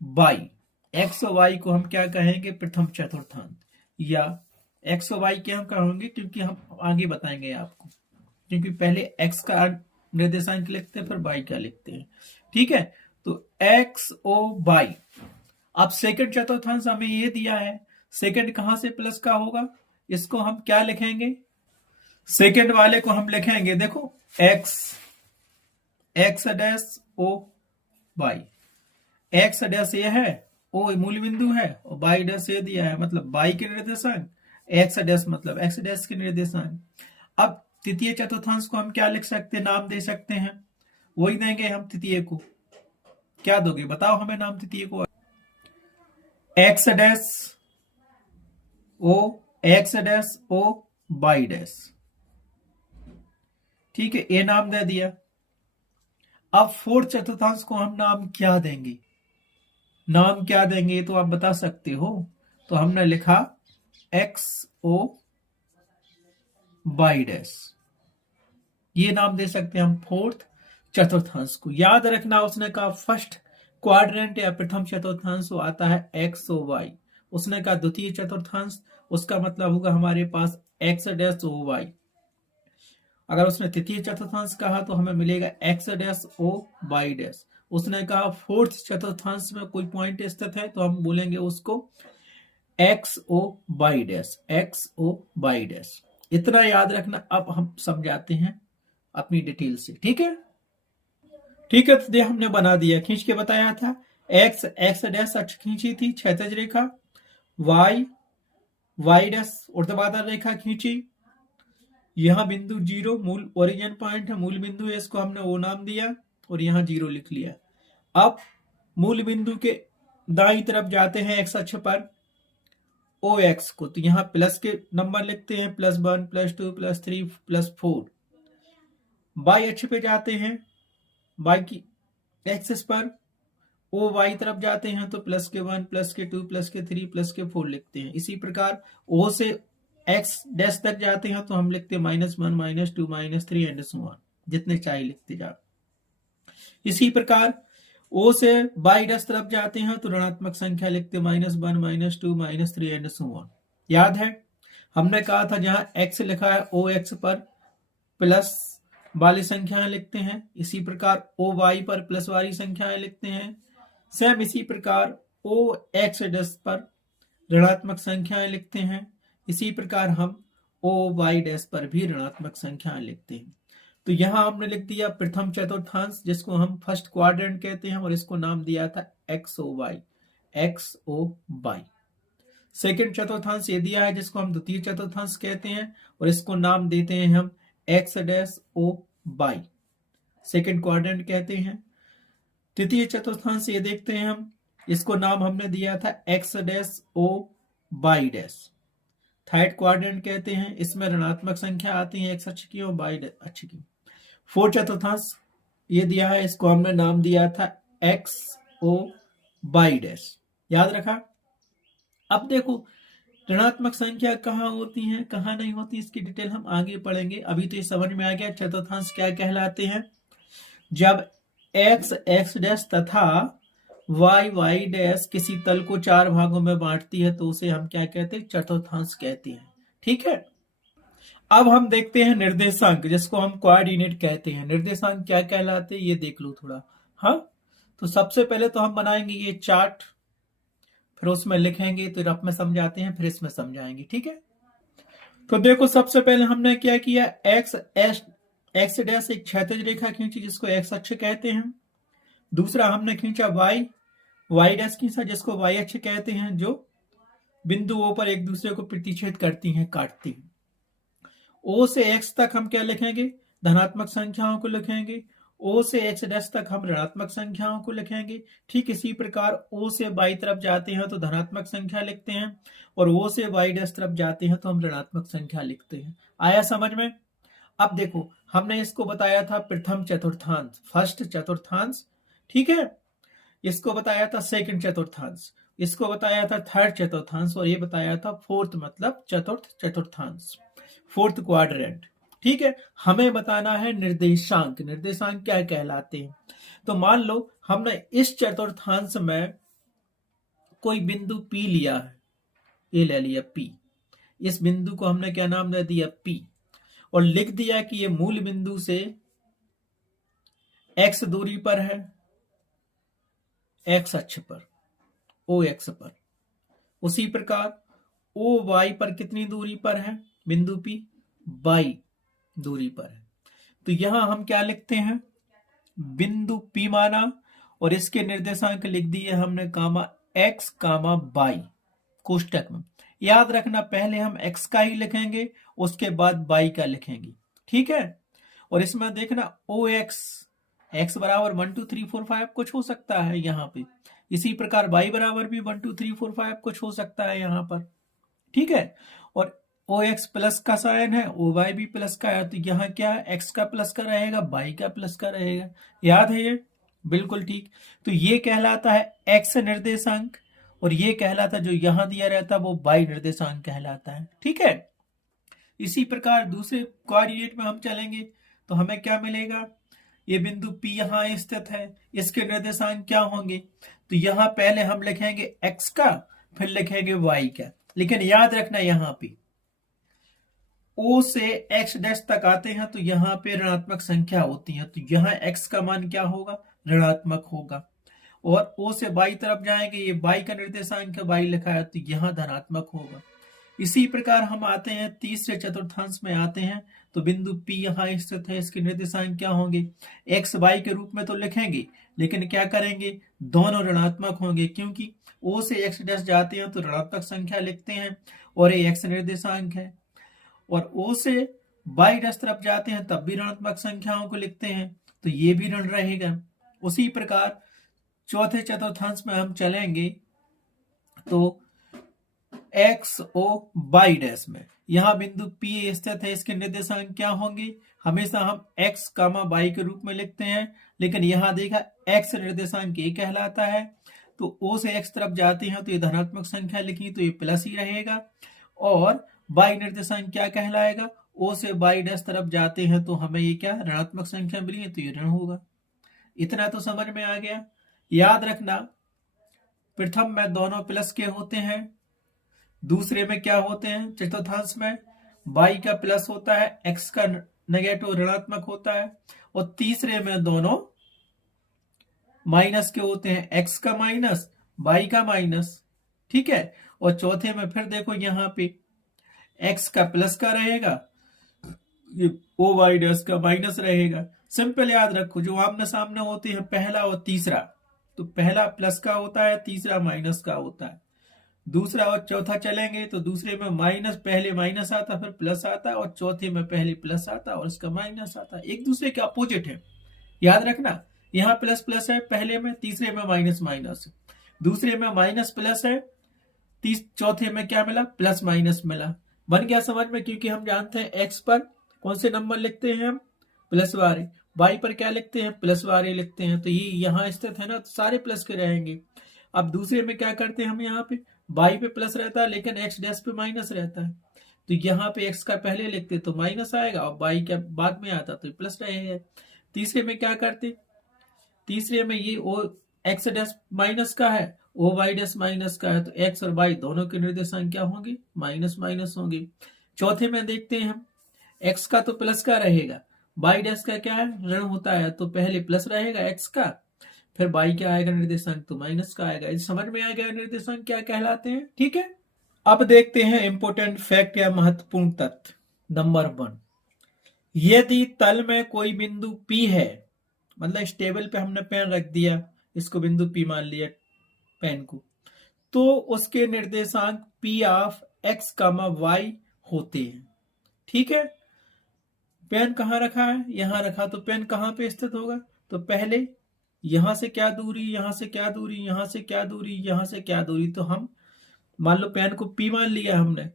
Y. X O Y को हम क्या कहेंगे, प्रथम चतुर्थांश, या एक्स ओ वाई क्या हम कहेंगे, क्योंकि हम आगे बताएंगे आपको, क्योंकि पहले एक्स का निर्देशांक लिखते हैं फिर बाई का लिखते हैं। ठीक है, तो एक्स ओ बाई। अब सेकंड चतुर्थांश हमें ये दिया है, सेकंड कहां से प्लस का होगा, इसको हम क्या लिखेंगे, सेकंड वाले को हम लिखेंगे, देखो X X dash O Y, x dash ये है, ओ मूल बिंदु है, और बाई डैश ये दिया है, मतलब बाई के निर्देशांक, एक्स डैश मतलब एक्स डैश के निर्देशांक। अब तृतीय चतुर्थांश को हम क्या लिख सकते हैं, नाम दे सकते हैं, वही देंगे हम तृतीय को। क्या दोगे बताओ हमें नाम तृतीय को, X dash O, X dash O Y dash. ठीक है, ये नाम दे दिया। अब फोर्थ चतुर्थांश को हम नाम क्या देंगे, नाम क्या देंगे तो आप बता सकते हो, तो हमने लिखा एक्स ओ बाई डैश, ये नाम दे सकते हैं हम फोर्थ चतुर्थांश को। याद रखना, उसने कहा फर्स्ट क्वाड्रेंट या प्रथम चतुर्थांश आता है एक्स ओ वाई, उसने कहा द्वितीय चतुर्थांश, उसका मतलब होगा हमारे पास एक्स डैश ओ वाई। अगर उसने तृतीय चतुर्थांश कहा तो हमें मिलेगा X dash O Y dash. उसने कहा फोर्थ चतुर्थांश में कोई पॉइंट स्थित है तो हम बोलेंगे उसको X O Y dash, X O Y dash. इतना याद रखना। अब हम समझाते हैं अपनी डिटेल से, ठीक है। ठीक है, तो हमने बना दिया, खींच के बताया था। एक्स एक्स डैश अक्ष खींची थी, क्षैतिज रेखा, वाई वाई डैश ऊर्ध्वाधर रेखा खींची। यहां बिंदु जीरो मूल ओरिजिन पॉइंट है, मूल बिंदु है, इसको हमने ओ नाम दिया और यहां जीरो लिख लिया। अब मूल बिंदु के दाईं तरफ जाते हैं एक्स अक्ष पर ओ एक्स को, तो यहां प्लस के नंबर लिखते हैं, +1 +2 +3 +4। बाई अक्ष पे जाते हैं, बाई की एक्सिस पर ओ वाई तरफ जाते हैं तो +1 +2 +3 +4 लिखते हैं। इसी प्रकार ओ से एक्स डैश तक जाते हैं तो हम लिखते हैं -1 -2 -3 एंड सो ऑन, जितने चाहे लिखते जाओ। इसी प्रकार ओ से बाई डैश तरफ जाते हैं तो ऋणात्मक संख्या लिखते हैं -1 -2 -3 एंड सो ऑन। याद है, हमने कहा था जहां x लिखा है ओ एक्स पर प्लस वाली संख्याएं लिखते हैं, इसी प्रकार ओ वाई पर प्लस वाली संख्याएं लिखते हैं। सेम इसी प्रकार ओ एक्स डैश पर ऋणात्मक संख्याएं लिखते हैं, इसी प्रकार हम ओ वाई डैश पर भी ऋणात्मक संख्याएं लिखते हैं। तो यहां हमने लिख दिया प्रथम चतुर्थांश जिसको हम फर्स्ट क्वाड्रेंट कहते हैं और इसको नाम दिया था एक्स ओ वाई। सेकेंड चतुर्थांश ये दिया है जिसको हम द्वितीय चतुर्थांश कहते हैं और इसको नाम देते हैं हम X dash O Y, second quadrant कहते हैं। तृतीय चतुर्थांश ये देखते हैं हम, इसको नाम हमने दिया था X dash O Y dash, third quadrant कहते हैं। इसमें ऋणात्मक संख्या आती है एक्स अक्ष की और वाई अक्ष की। फोर्थ चतुर्थांश ये दिया है, इसको हमने नाम दिया था एक्स ओ वाई डैश, याद रखा। अब देखो ऋणात्मक संख्या कहाँ होती है कहाँ नहीं होती, इसकी डिटेल हम आगे पढ़ेंगे। अभी तो ये समझ में आ गया चतुर्थांश क्या कहलाते हैं। जब एक्स एक्स डैश तथा वाई वाई डैश किसी तल को चार भागों में बांटती है तो उसे हम क्या कहते हैं, चतुर्थांश कहते हैं। ठीक है, अब हम देखते हैं निर्देशांक जिसको हम कोऑर्डिनेट कहते हैं। निर्देशांक क्या कहलाते हैं ये देख लो थोड़ा। हाँ, तो सबसे पहले तो हम बनाएंगे ये चार्ट, फिर उसमें लिखेंगे, तो रफ में समझाते हैं, फिर इसमें समझाएंगे। ठीक है, तो देखो सबसे पहले हमने क्या किया, एक्स डैश एक क्षैतिज रेखा खींची जिसको एक्स अक्ष कहते हैं। दूसरा हमने खींचा वाई डैश खींचा जिसको वाई अक्ष कहते हैं, जो बिंदुओं पर एक दूसरे को प्रतिच्छेद करती हैं, काटती हैं। ओ से एक्स तक हम क्या लिखेंगे, धनात्मक संख्याओं को लिखेंगे। ओ से एक्स डैश तक हम ऋणात्मक संख्याओं को लिखेंगे। ठीक इसी प्रकार ओ से वाई तरफ जाते हैं तो धनात्मक संख्या लिखते हैं, और ओ से वाई डैश तरफ जाते हैं तो हम ऋणात्मक संख्या लिखते हैं। आया समझ में। अब देखो हमने इसको बताया था प्रथम चतुर्थांश, फर्स्ट चतुर्थांश। ठीक है, इसको बताया था सेकंड चतुर्थांश, इसको बताया था थर्ड चतुर्थांश, और ये बताया था फोर्थ मतलब चतुर्थ चतुर्थांश, फोर्थ क्वाड्रेंट। ठीक है, हमें बताना है निर्देशांक। निर्देशांक क्या कहलाते हैं, तो मान लो हमने इस चतुर्थांश में कोई बिंदु P लिया है, ये ले लिया P, इस बिंदु को हमने क्या नाम दे दिया P, और लिख दिया कि ये मूल बिंदु से x दूरी पर है, x अक्ष पर, ओ एक्स पर। उसी प्रकार ओ वाई पर कितनी दूरी पर है बिंदु P, y दूरी पर है। तो यहां हम क्या लिखते हैं, बिंदु P माना और इसके निर्देशांक लिख दिए हमने कामा x कामा y कोष्टक में। याद रखना पहले हम x का ही लिखेंगे उसके बाद y का लिखेंगे। ठीक है, और इसमें देखना ओ x बराबर 1 2 3 4 5 कुछ हो सकता है यहाँ पे, इसी प्रकार y बराबर भी 1 2 3 4 5 कुछ हो सकता है यहाँ पर। ठीक है, और ओ एक्स प्लस का साइन है, ओ वाई भी प्लस का है, तो यहाँ क्या है, एक्स का प्लस का रहेगा, वाई का प्लस का रहेगा। याद है ये, बिल्कुल ठीक। तो ये कहलाता है एक्स निर्देशांक, और ये कहलाता है जो यहां दिया रहता है वो वाई निर्देशांक कहलाता है। ठीक है, इसी प्रकार दूसरे कोऑर्डिनेट में हम चलेंगे तो हमें क्या मिलेगा, ये बिंदु P यहाँ स्थित है, इसके निर्देशांक क्या होंगे, तो यहाँ पहले हम लिखेंगे x का, फिर लिखेंगे y का। लेकिन याद रखना यहाँ पे O से x डैश तक आते हैं तो यहाँ पे ऋणात्मक संख्या होती है, तो यहाँ x का मान क्या होगा, ऋणात्मक होगा। और O से y तरफ जाएंगे, ये y का निर्देशांक y लिखा है तो यहाँ धनात्मक होगा। इसी प्रकार हम आते हैं तीसरे चतुर्थांश में आते हैं, तो बिंदु P यहाँ स्थित है, इसके निर्देशांक क्या होंगे, x y के रूप में तो लिखेंगे, लेकिन क्या करेंगे, दोनों ऋणात्मक होंगे, क्योंकि O से x डैश जाते हैं तो ऋणात्मक संख्या लिखते हैं और ये x निर्देशांक है, और O से y डैश तरफ जाते हैं तब भी ऋणात्मक संख्याओं को लिखते हैं, तो ये भी ऋण रहेगा। उसी प्रकार चौथे चतुर्थांश में हम चलेंगे तो एक्स ओ वाई डैश में, यहाँ बिंदु P स्थित है, इसके निर्देशांक क्या होंगे, हमेशा हम x कामा y के रूप में लिखते हैं, लेकिन यहाँ देखा x निर्देशांक ये कहलाता है, तो O से x तरफ जाते हैं तो ये धनात्मक संख्या लिखी तो ये प्लस ही रहेगा, और y निर्देशांक क्या कहलाएगा, O से y डैश तरफ जाते हैं तो हमें ये क्या ऋणात्मक संख्या मिली है तो ये ऋण होगा। इतना तो समझ में आ गया। याद रखना प्रथम में दोनों प्लस के होते हैं, दूसरे में क्या होते हैं, चतुर्थांश में y का प्लस होता है, x का नेगेटिव ऋणात्मक होता है, और तीसरे में दोनों माइनस के होते हैं, x का माइनस y का माइनस। ठीक है, और चौथे में फिर देखो यहाँ पे x का प्लस का रहेगा, ये ओ वाई डैश का माइनस रहेगा। सिंपल याद रखो, जो आमने सामने होते हैं पहला और तीसरा, तो पहला प्लस का होता है, तीसरा माइनस का होता है। दूसरा और चौथा चलेंगे तो दूसरे में माइनस, पहले माइनस आता फिर प्लस आता, और चौथे में पहले प्लस आता और इसका माइनस आता, एक दूसरे के अपोजिट है। याद रखना, यहाँ प्लस प्लस है पहले में, तीसरे में माइनस माइनस है, दूसरे में माइनस प्लस है, चौथे में क्या मिला, प्लस माइनस मिला। बन गया समझ में, क्योंकि हम जानते हैं एक्स पर कौन से नंबर लिखते हैं हम, प्लस वाले, वाई पर क्या लिखते हैं, प्लस वाले लिखते हैं, तो ये यहाँ स्थित है ना, तो सारे प्लस के रहेंगे। अब दूसरे में क्या करते हैं हम, यहाँ पे वाई पे प्लस रहता है लेकिन एक्स डैश पे माइनस रहता है, तो यहाँ पे एक्स का पहले लिखते तो माइनस आएगा और वाई का बाद में आता तो प्लस रहेगा। तीसरे में क्या करते, तीसरे में ये ओ एक्स डैश माइनस का है, ओ वाई डैश माइनस का है, तो एक्स और वाई दोनों के निर्देशांक क्या होंगे, माइनस माइनस होंगे। चौथे में देखते हैं हम, एक्स का तो प्लस का रहेगा, वाई डैश का क्या है, ऋण होता है, तो पहले प्लस रहेगा एक्स का, फिर वाई क्या आएगा निर्देशांक, तो माइनस का आएगा। इस समझ में आ गया निर्देशांक क्या कहलाते हैं। ठीक है, अब देखते हैं इंपोर्टेंट फैक्ट या महत्वपूर्ण तथ्य। नंबर 1, यदि तल में कोई बिंदु P है, मतलब इस टेबल पे हमने पेन रख दिया, इसको बिंदु P मान लिया पेन को, तो उसके निर्देशांक P ऑफ x, y होते हैं। ठीक है, पेन कहाँ रखा है, यहां रखा, तो पेन कहाँ पे स्थित होगा, तो पहले यहां से क्या दूरी, यहां से क्या दूरी, यहां से क्या दूरी, यहां से क्या दूरी, तो हम मान लो पेन को P मान लिया हमने,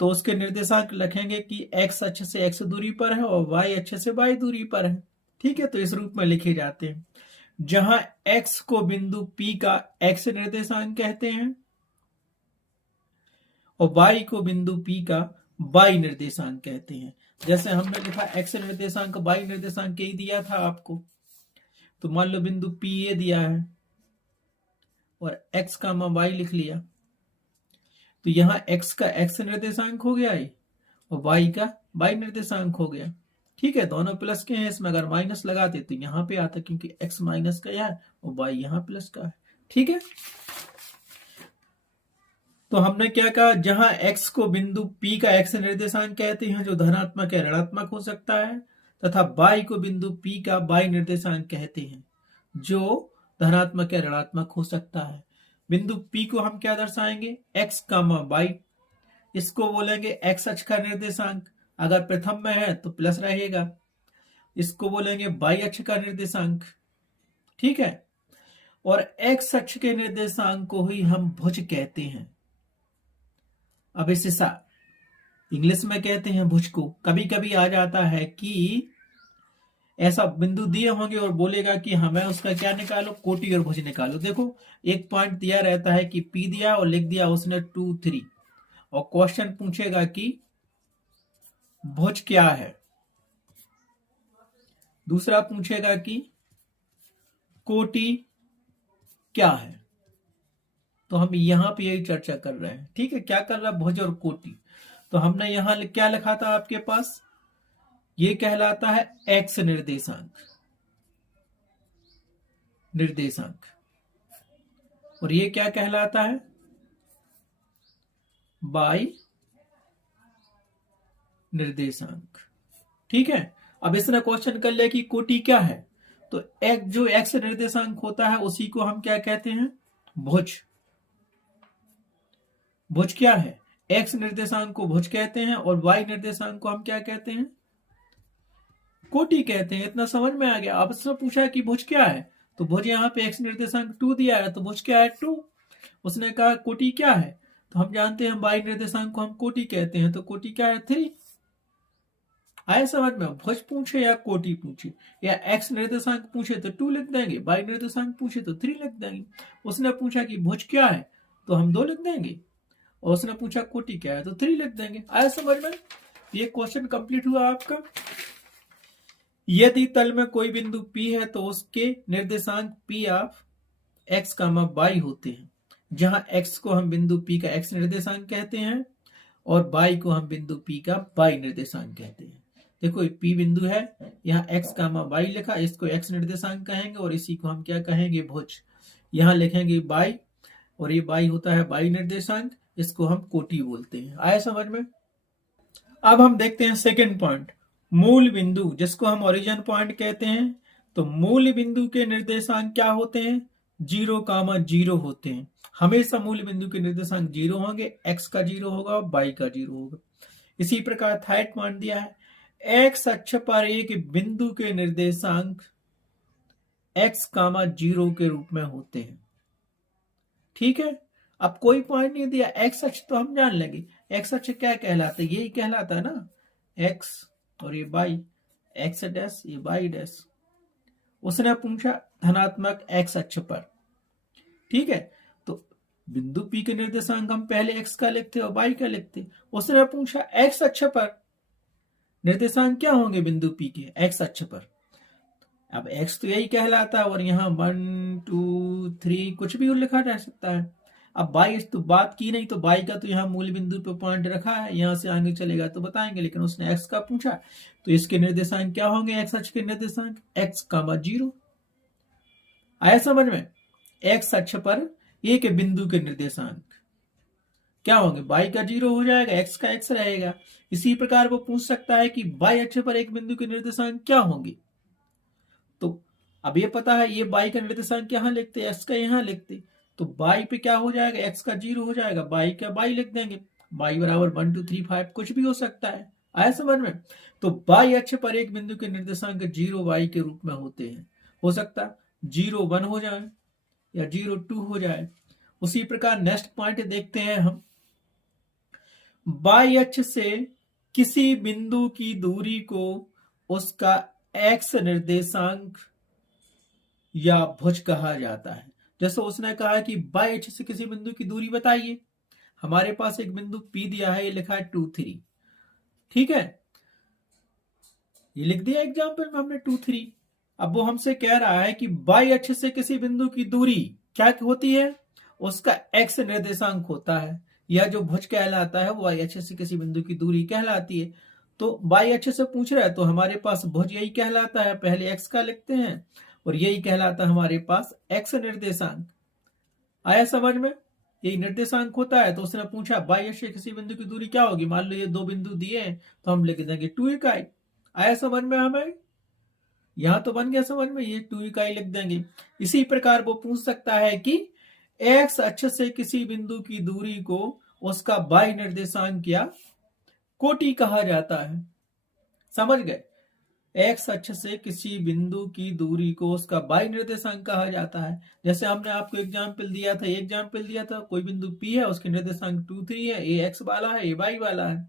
तो उसके निर्देशांक लिखेंगे कि x अक्ष से x दूरी पर है और y अक्ष से y दूरी पर है। ठीक है, तो इस रूप में लिखे जाते हैं, जहां x को बिंदु P का x निर्देशांक कहते हैं और y को बिंदु P का y निर्देशांक कहते हैं। जैसे हमने लिखा x निर्देशांक y निर्देशांक यही दिया था आपको, तो मान लो बिंदु P ये दिया है और x का y लिख लिया, तो यहाँ x का x निर्देशांक हो गया है और y का y निर्देशांक हो गया। ठीक है, दोनों प्लस के हैं, इसमें अगर माइनस लगाते तो यहाँ पे आता, क्योंकि x माइनस का है और y यहाँ प्लस का है। ठीक है, तो हमने क्या कहा, जहां x को बिंदु P का x निर्देशांक कहते हैं, जो धनात्मक या ऋणात्मक हो सकता है, तथा y को बिंदु P का y निर्देशांक कहते हैं, जो धनात्मक या ऋणात्मक हो सकता है। बिंदु P को हम क्या दर्शाएंगे, x, y, इसको बोलेंगे x अक्ष का निर्देशांक, अगर प्रथम में है तो प्लस रहेगा, इसको बोलेंगे y अक्ष का निर्देशांक। ठीक है, और x अक्ष के निर्देशांक को ही हम भुज कहते हैं। अब इसे इंग्लिश में कहते हैं भुज को। कभी कभी आ जाता है कि ऐसा बिंदु दिए होंगे और बोलेगा कि हमें उसका क्या निकालो, कोटि और भुज निकालो। देखो, एक पॉइंट दिया रहता है कि P दिया और लिख दिया उसने 2, 3, और क्वेश्चन पूछेगा कि भुज क्या है, दूसरा पूछेगा कि कोटि क्या है। तो हम यहाँ पे यही चर्चा कर रहे हैं। ठीक है, क्या कर रहा है, भुज और कोटि। तो हमने यहाँ क्या लिखा था आपके पास, ये कहलाता है x निर्देशांक, और ये क्या कहलाता है, y निर्देशांक। ठीक है, अब इसने क्वेश्चन कर लिया कि कोटि क्या है, तो जो x निर्देशांक होता है उसी को हम क्या कहते हैं, भुज। भुज क्या है, x निर्देशांक को भुज कहते हैं और y निर्देशांक को हम क्या कहते हैं, कोटि कहते हैं। इतना समझ में आ गया। अब इसने पूछा कि भुज क्या है, तो भुज यहाँ पे x निर्देशांक 2 दिया है, तो भुज क्या है, 2। उसने कहा कोटि क्या है, तो हम जानते हैं y निर्देशांक को हम कोटि कहते हैं, तो कोटि क्या है, 3। आए समझ में, भुज पूछे या कोटि पूछे या x निर्देशांक पूछे तो 2 लिख देंगे, y निर्देशांक पूछे तो 3 लिख देंगे। उसने पूछा कि भुज क्या है, तो हम 2 लिख देंगे, और उसने पूछा कोटि क्या है, तो 3 लिख देंगे। आया समझ में, ये क्वेश्चन कंप्लीट हुआ आपका। यदि तल में कोई बिंदु P है तो उसके निर्देशांक P ऑफ x, y होते हैं। जहां x को हम बिंदु P का x निर्देशांक कहते हैं और y को हम बिंदु P का y निर्देशांक कहते हैं। देखो ये P बिंदु है, यहाँ x कामा y लिखा, इसको x निर्देशांक कहेंगे और इसी को हम क्या कहेंगे, भुज। यहाँ लिखेंगे y और ये y होता है y निर्देशांक, इसको हम कोटि बोलते हैं। आया समझ में? अब हम देखते हैं सेकंड पॉइंट, मूल बिंदु, जिसको हम ओरिजिन पॉइंट कहते हैं। तो मूल बिंदु के निर्देशांक क्या होते हैं, 0,0 होते हैं। हमेशा मूल बिंदु के निर्देशांक 0 होंगे, x का 0 होगा और y का 0 होगा। इसी प्रकार थर्ड पॉइंट दिया है, x अक्ष पर एक बिंदु के निर्देशांक x, 0 के रूप में होते हैं। ठीक है, अब कोई पॉइंट नहीं दिया, x अक्ष तो हम जान लेंगे, x अक्ष क्या कहलाता है, यही कहलाता है ना, x और ये y, x डैश ये y डैश। उसने पूछा धनात्मक x अक्ष पर, ठीक है, तो बिंदु P के निर्देशांक हम पहले x का लिखते और y का लिखते। उसने पूछा x अक्ष पर निर्देशांक क्या होंगे बिंदु P के x अक्ष पर। अब x तो यही कहलाता है और यहाँ 1 2 3 कुछ भी लिखा जा सकता है। अब y तो बात की नहीं, तो y का तो यहाँ मूल बिंदु पे पॉइंट रखा है, यहाँ से आगे चलेगा तो बताएंगे, लेकिन उसने x का पूछा तो इसके निर्देशांक क्या होंगे, x अक्ष के निर्देशांक x, 0। आया समझ में? x अक्ष पर एक बिंदु के निर्देशांक क्या होंगे, y का 0 हो जाएगा, x का x रहेगा। इसी प्रकार वो पूछ सकता है कि y अक्ष पर एक बिंदु के निर्देशांक क्या होंगे। तो अब ये पता है, ये y का निर्देशांक यहाँ लिखते, x का यहाँ लिखते, तो y पे क्या हो जाएगा, x का 0 हो जाएगा, y का y लिख देंगे, y बराबर 1 2 3 5 कुछ भी हो सकता है। आया समझ में? तो y अक्ष पर एक बिंदु के निर्देशांक 0 y के रूप में होते हैं। हो सकता है 0 1 हो जाए या 0 2 हो जाए। उसी प्रकार नेक्स्ट पॉइंट देखते हैं हम, y अक्ष से किसी बिंदु की दूरी को उसका x निर्देशांक या भुज कहा जाता है। जैसे उसने कहा कि y अक्ष से किसी बिंदु की दूरी बताइए। हमारे पास एक बिंदु P दिया है, ये लिखा है 2 3, ठीक है, ये लिख दिया एग्जाम्पल में हमने 2 3। अब वो हमसे कह रहा है कि y अक्ष से किसी बिंदु की दूरी क्या होती है, उसका x निर्देशांक होता है, यह जो भुज कहलाता है वो y अक्ष से किसी बिंदु की दूरी कहलाती है। तो y अक्ष से पूछ रहा है तो हमारे पास भुज यही कहलाता है, पहले x का लिखते हैं और यही कहलाता है हमारे पास x निर्देशांक। आया समझ में? यही निर्देशांक होता है। तो उसने पूछा y अक्ष से किसी बिंदु की दूरी क्या होगी, मान लो ये दो बिंदु दिए हैं तो हम लिख देंगे 2 इकाई। आया समझ में? हमें यहां तो बन गया समझ में, ये 2 इकाई लिख देंगे। इसी प्रकार वो पूछ सकता है कि x अक्ष से किसी बिंदु की दूरी को उसका y निर्देशांक या कोटि कहा जाता है। समझ गए? x अक्ष से किसी बिंदु की दूरी को उसका y निर्देशांक कहा जाता है। जैसे हमने आपको एग्जाम्पल दिया था, कोई बिंदु P है, उसके निर्देशांक 2 3 है, ये x वाला है, ये y वाला है।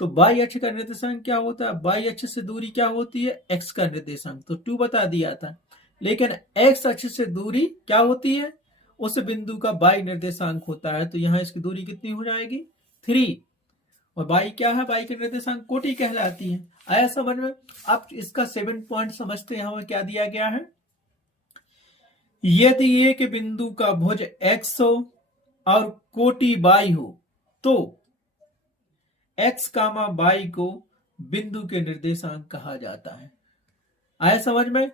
तो y अक्ष का निर्देशांक क्या होता है, y अक्ष से दूरी क्या होती है, x का निर्देशांक, तो 2 बता दिया था। लेकिन x अक्ष से दूरी क्या होती है, उस बिंदु का y निर्देशांक होता है। तो यहाँ इसकी दूरी कितनी हो जाएगी, 3, और y क्या है, y के निर्देशांक कोटि कहलाती है। आया समझ में? अब इसका 7 पॉइंट समझते हैं, हमें क्या दिया गया है, यदि एक बिंदु का भुज x हो और कोटि y हो तो x, y को बिंदु के निर्देशांक कहा जाता है। आया समझ में?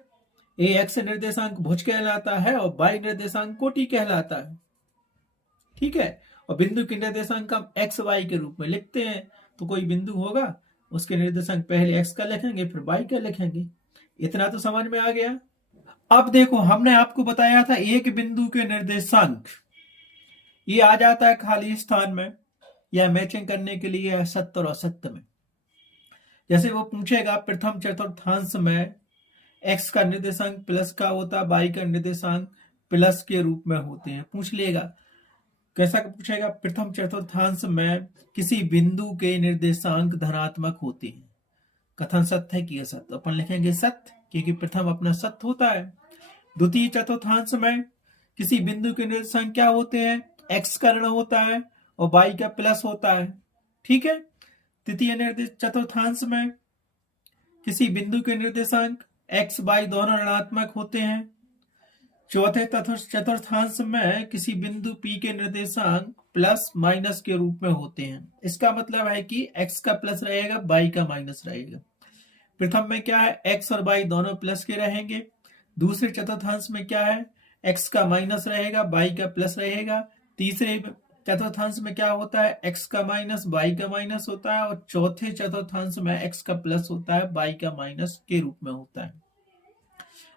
ये x निर्देशांक भुज कहलाता है और y निर्देशांक कोटि कहलाता है, ठीक है। और बिंदु के निर्देशांक हम x y के रूप में लिखते हैं। तो कोई बिंदु होगा, उसके निर्देशांक पहले x का लिखेंगे फिर y का लिखेंगे। इतना तो समझ में आ गया। अब देखो, हमने आपको बताया था एक बिंदु के निर्देशांक ये आ जाता है खाली स्थान में या मैचिंग करने के लिए सत्य और असत्य में। जैसे वो पूछेगा प्रथम चतुर्थांश में x का निर्देशांक प्लस का होता है, y का निर्देशांक प्लस के रूप में होते हैं, पूछ लेगा। कैसा पूछेगा, प्रथम चतुर्थांश में किसी बिंदु के निर्देशांक धनात्मक होते हैं, कथन सत्य है कि असत्य, अपन लिखेंगे सत्य क्योंकि प्रथम अपना सत्य होता है। द्वितीय चतुर्थांश में किसी बिंदु के निर्देशांक क्या होते हैं, x का ऋण होता है और y का प्लस होता है, ठीक है। तृतीय चतुर्थांश में किसी बिंदु के निर्देशांक x y दोनों ऋणात्मक होते हैं। चौथे चतुर्थांश में किसी बिंदु P के निर्देशांक प्लस माइनस के रूप में होते हैं। इसका मतलब है कि x का प्लस रहेगा, y का माइनस रहेगा। प्रथम में क्या है, x और y दोनों प्लस के रहेंगे। दूसरे चतुर्थांश में क्या है, x का माइनस रहेगा, y का प्लस रहेगा। तीसरे चतुर्थांश में क्या होता है, x का माइनस, y का माइनस होता है। और चौथे चतुर्थांश में x का प्लस होता है, y का माइनस के रूप में होता है।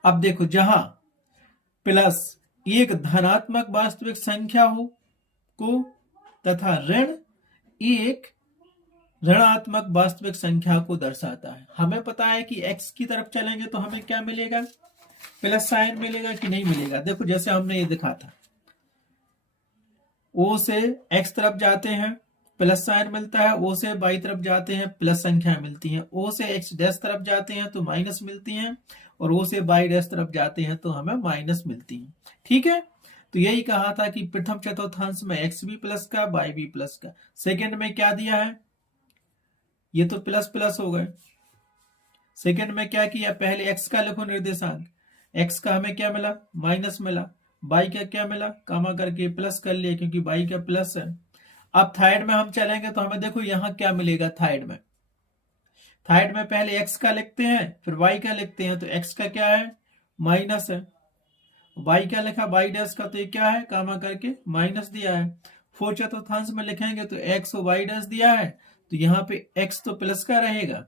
अब देखो, जहां प्लस एक धनात्मक वास्तविक संख्या हो को तथा ऋण एक ऋणात्मक वास्तविक संख्या को दर्शाता है। हमें पता है कि x की तरफ चलेंगे तो हमें क्या मिलेगा, प्लस साइन मिलेगा कि नहीं मिलेगा। देखो जैसे हमने ये दिखा था, O से x तरफ जाते हैं प्लस साइन मिलता है, O से y तरफ जाते हैं प्लस संख्या मिलती है, O से x डैश तरफ जाते हैं तो माइनस मिलती हैं, और O से y डैश तरफ जाते हैं तो हमें माइनस मिलती है। ठीक है, तो यही कहा था कि प्रथम चतुर्थांश में x भी प्लस का, y भी प्लस का। सेकंड में क्या दिया है, ये तो प्लस प्लस हो गए। सेकंड में क्या किया, पहले x का लिखो निर्देशांक, x का हमें क्या मिला, माइनस मिला। y का क्या मिला, कामा करके प्लस कर लिया क्योंकि y का प्लस है। अब थायड में हम चलेंगे तो हमें देखो यहाँ क्या मिलेगा। थायड में पहले x का लिखते हैं फिर y का लिखते हैं, तो x का क्या है, माइनस है। y का लिखा y डैश का, तो ये क्या है, कामा करके माइनस दिया है। फोर्थ चतुर्थांश में लिखेंगे तो x और y डैश दिया है, तो यहाँ पे x तो प्लस का रहेगा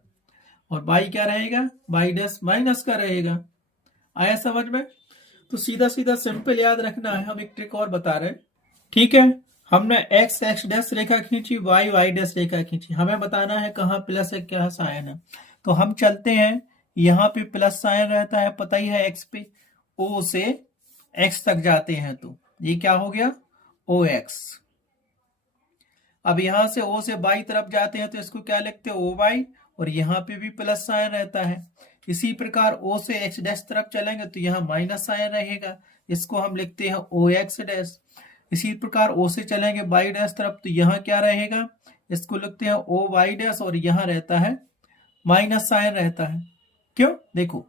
और y क्या रहेगा, y डैश माइनस का रहेगा। आया समझ में? तो सीधा सीधा सिंपल याद रखना है। हम एक ट्रिक और बता रहे हैं। ठीक है, हमने x x डैश रेखा खींची, y y डैश रेखा खींची। हमें बताना है कहाँ प्लस है क्या साइन है। तो हम चलते हैं, यहाँ पे प्लस साइन रहता है, पता ही है x पे। O से x तक जाते हैं तो ये क्या हो गया, OX। अब यहां से O से y तरफ जाते हैं तो इसको क्या लिखते हैं, OY, और यहाँ पे भी प्लस साइन रहता है। इसी प्रकार O से x डैश तरफ चलेंगे तो यहाँ माइनस साइन रहेगा, इसको हम लिखते हैं OX डैश। इसी प्रकार O से चलेंगे y डैश तरफ तो यहाँ क्या रहेगा, इसको लिखते हैं OY डैश, और यहाँ रहता है माइनस साइन रहता है। क्यों, देखो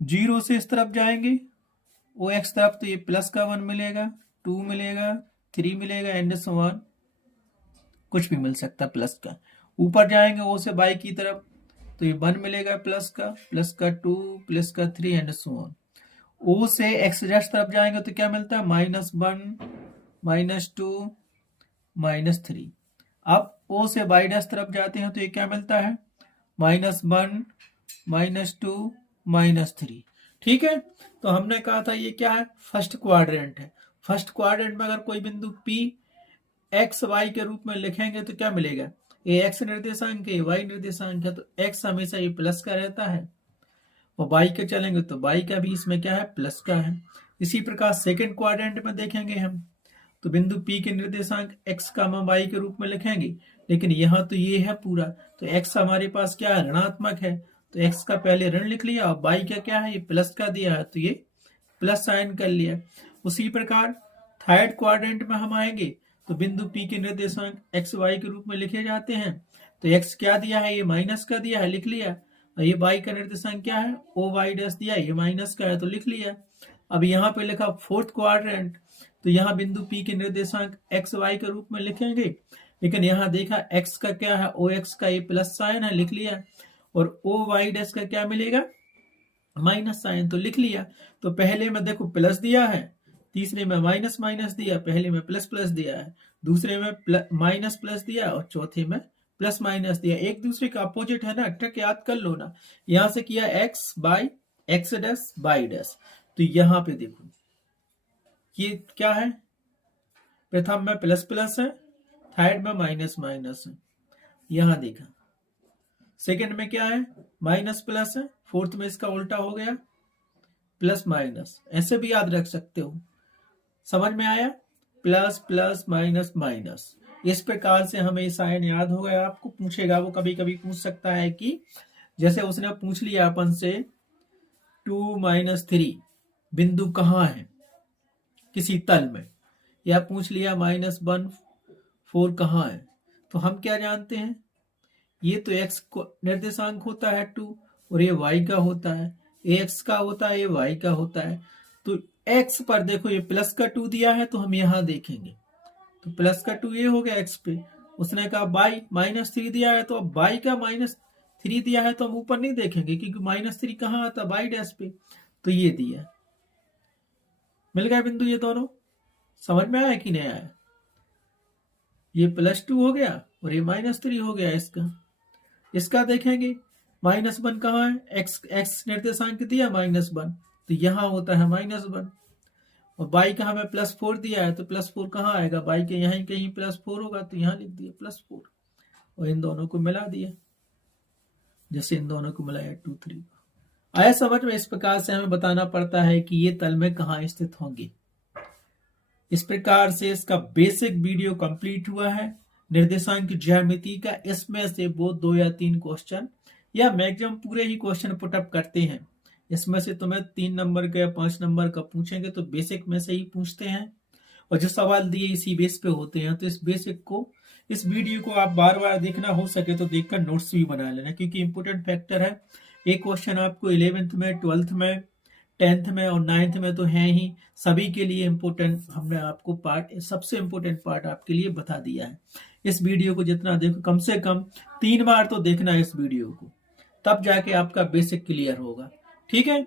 0 से इस तरफ जाएंगे OX तरफ तो ये प्लस का 1 मिलेगा, 2 मिलेगा, 3 मिलेगा, एंड सो ऑन, कुछ भी मिल सकता प्लस का। ऊपर जाएंगे O से y की तरफ तो ये 1 मिलेगा प्लस का 2, प्लस का 3, एंड सो ऑन। O से x डैश तरफ जाएंगे तो क्या मिलता है, -1, -2, -3। अब O से y डैश तरफ जाते हैं तो ये क्या मिलता है, -1, -2, -3। ठीक है, तो हमने कहा था ये क्या है, फर्स्ट क्वाड्रेंट है। फर्स्ट क्वाड्रेंट में अगर कोई बिंदु P x y के रूप में लिखेंगे तो क्या मिलेगा, ये x निर्देशांक है, y निर्देशांक है, तो x हमेशा ये प्लस का रहता है, और y के चलेंगे तो y का भी इसमें क्या है, प्लस का है। इसी प्रकार सेकंड क्वाड्रेंट में देखेंगे हम तो बिंदु P के निर्देशांक x, y के रूप में लिखेंगे, लेकिन यहाँ तो ये है पूरा, तो x हमारे पास क्या है, ऋणात्मक है, तो x का पहले ऋण लिख लिया, और y का क्या है, ये प्लस का दिया है तो ये प्लस साइन कर लिया। उसी प्रकार थर्ड क्वाड्रेंट में हम आएंगे तो बिंदु P के निर्देशांक x y के रूप में लिखे जाते हैं, तो x क्या दिया है, ये माइनस का दिया है, लिख लिया। और ये y का निर्देशांक क्या है, OY डैश दिया है, ये माइनस का है तो लिख लिया। अब यहाँ पे लिखा फोर्थ क्वाड्रेंट, तो यहाँ बिंदु P के निर्देशांक x y के रूप में लिखेंगे, लेकिन यहाँ देखा x का क्या है, OX का ये प्लस साइन है, लिख लिया। और OY डैश का क्या मिलेगा, माइनस साइन, तो लिख लिया। तो पहले में देखो प्लस दिया है, तीसरे में माइनस माइनस दिया, पहले में प्लस प्लस दिया है, दूसरे में माइनस प्लस दिया, और चौथे में प्लस माइनस दिया। एक दूसरे का अपोजिट है ना, ट्रिक याद कर लो ना। यहां से किया x by x dash by dash, तो यहां पे देखो ये क्या है, प्रथम में प्लस प्लस है, थर्ड में माइनस माइनस है। यहां देखा सेकंड में क्या है, माइनस प्लस है, फोर्थ में इसका उल्टा हो गया, प्लस माइनस। ऐसे भी याद रख सकते हो, समझ में आया, प्लस प्लस माइनस माइनस। इस प्रकार से हमें साइन याद हो गया। आपको पूछेगा, वो कभी कभी पूछ सकता है कि जैसे उसने पूछ लिया अपन से 2 - 3 बिंदु कहाँ है किसी तल में, या पूछ लिया -1 4 कहाँ है, तो हम क्या जानते हैं, ये तो x को निर्देशांक होता है 2, और ये y का होता है, ये x का होता है, ये y का होता है। तो x पर देखो ये प्लस का 2 दिया है तो हम यहां देखेंगे, तो प्लस का 2 ये हो गया x पे। उसने कहा y -3 दिया है, तो अब y का -3 दिया है तो हम ऊपर नहीं देखेंगे क्योंकि -3 कहाँ आता y डैश पे, तो ये दिया। मिल गया बिंदु ये दोनों, समझ में आया कि नहीं आया? ये +2 हो गया और ये -3 हो गया इसका देखेंगे -1 कहाँ है, x निर्देशांक दिया -1, तो यहाँ होता है -1 और y का हमें +4 दिया है, तो +4 कहाँ आएगा, y के यहाँ कहीं +4 होगा तो यहाँ लिख दिया +4 और इन दोनों को मिला दिया, जैसे इन दोनों को मिलाया 2 3। आया समझ में? इस प्रकार से हमें बताना पड़ता है कि ये तल में कहाँ स्थित होंगे। इस प्रकार से इसका बेसिक वीडियो कंप्लीट हुआ है निर्देशांक ज्यामिति का। इसमें से वो 2 या 3 क्वेश्चन या मैक्सिमम पूरे ही क्वेश्चन पुटअप करते हैं। इसमें से तुम्हें 3 नंबर का या 5 नंबर का पूछेंगे तो बेसिक में से ही पूछते हैं और जो सवाल दिए इसी बेस पे होते हैं। तो इस बेसिक को, इस वीडियो को आप बार बार देखना, हो सके तो देखकर नोट्स भी बना लेना क्योंकि इंपोर्टेंट फैक्टर है। एक क्वेश्चन आपको 11th में, 12th में, 10th में और 9th में तो है ही, सभी के लिए इम्पोर्टेंट हमने आपको पार्ट, सबसे इम्पोर्टेंट पार्ट आपके लिए बता दिया है। इस वीडियो को जितना देखो, कम से कम 3 बार तो देखना इस वीडियो को, तब जाके आपका बेसिक क्लियर होगा। ठीक है,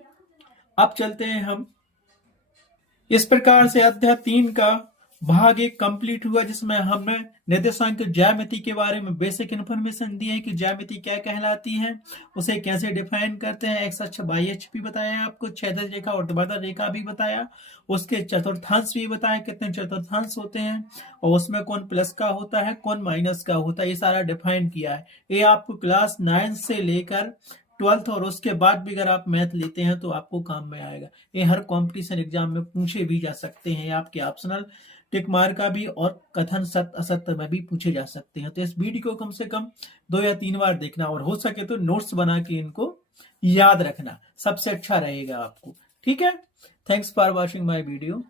अब चलते हैं हम। इस प्रकार से अध्याय 3 का भाग 1 कंप्लीट हुआ, जिसमें हमने निर्देशांक ज्यामिति के बारे में बेसिक इन्फॉर्मेशन दी है कि ज्यामिति क्या कहलाती है, उसे कैसे डिफाइन करते हैं। एक्स अक्ष वाई अक्ष भी बताया आपको, क्षैतिज रेखा और ऊर्ध्वाधर रेखा भी बताया, उसके चतुर्थांश भी बताया कितने चतुर्थांश होते हैं और उसमें कौन प्लस का होता है कौन माइनस का होता है, ये सारा डिफाइन किया है। ये आपको क्लास 9 से लेकर 12th और उसके बाद भी अगर आप मैथ लेते हैं तो आपको काम में आएगा। ये हर कंपटीशन एग्जाम में पूछे भी जा सकते हैं, आपके ऑप्शनल टिक मार का भी और कथन सत्य असत्य में भी पूछे जा सकते हैं। तो इस वीडियो को कम से कम 2 या 3 बार देखना और हो सके तो नोट्स बना के इनको याद रखना, सबसे अच्छा रहेगा आपको। ठीक है, thanks for watching my video.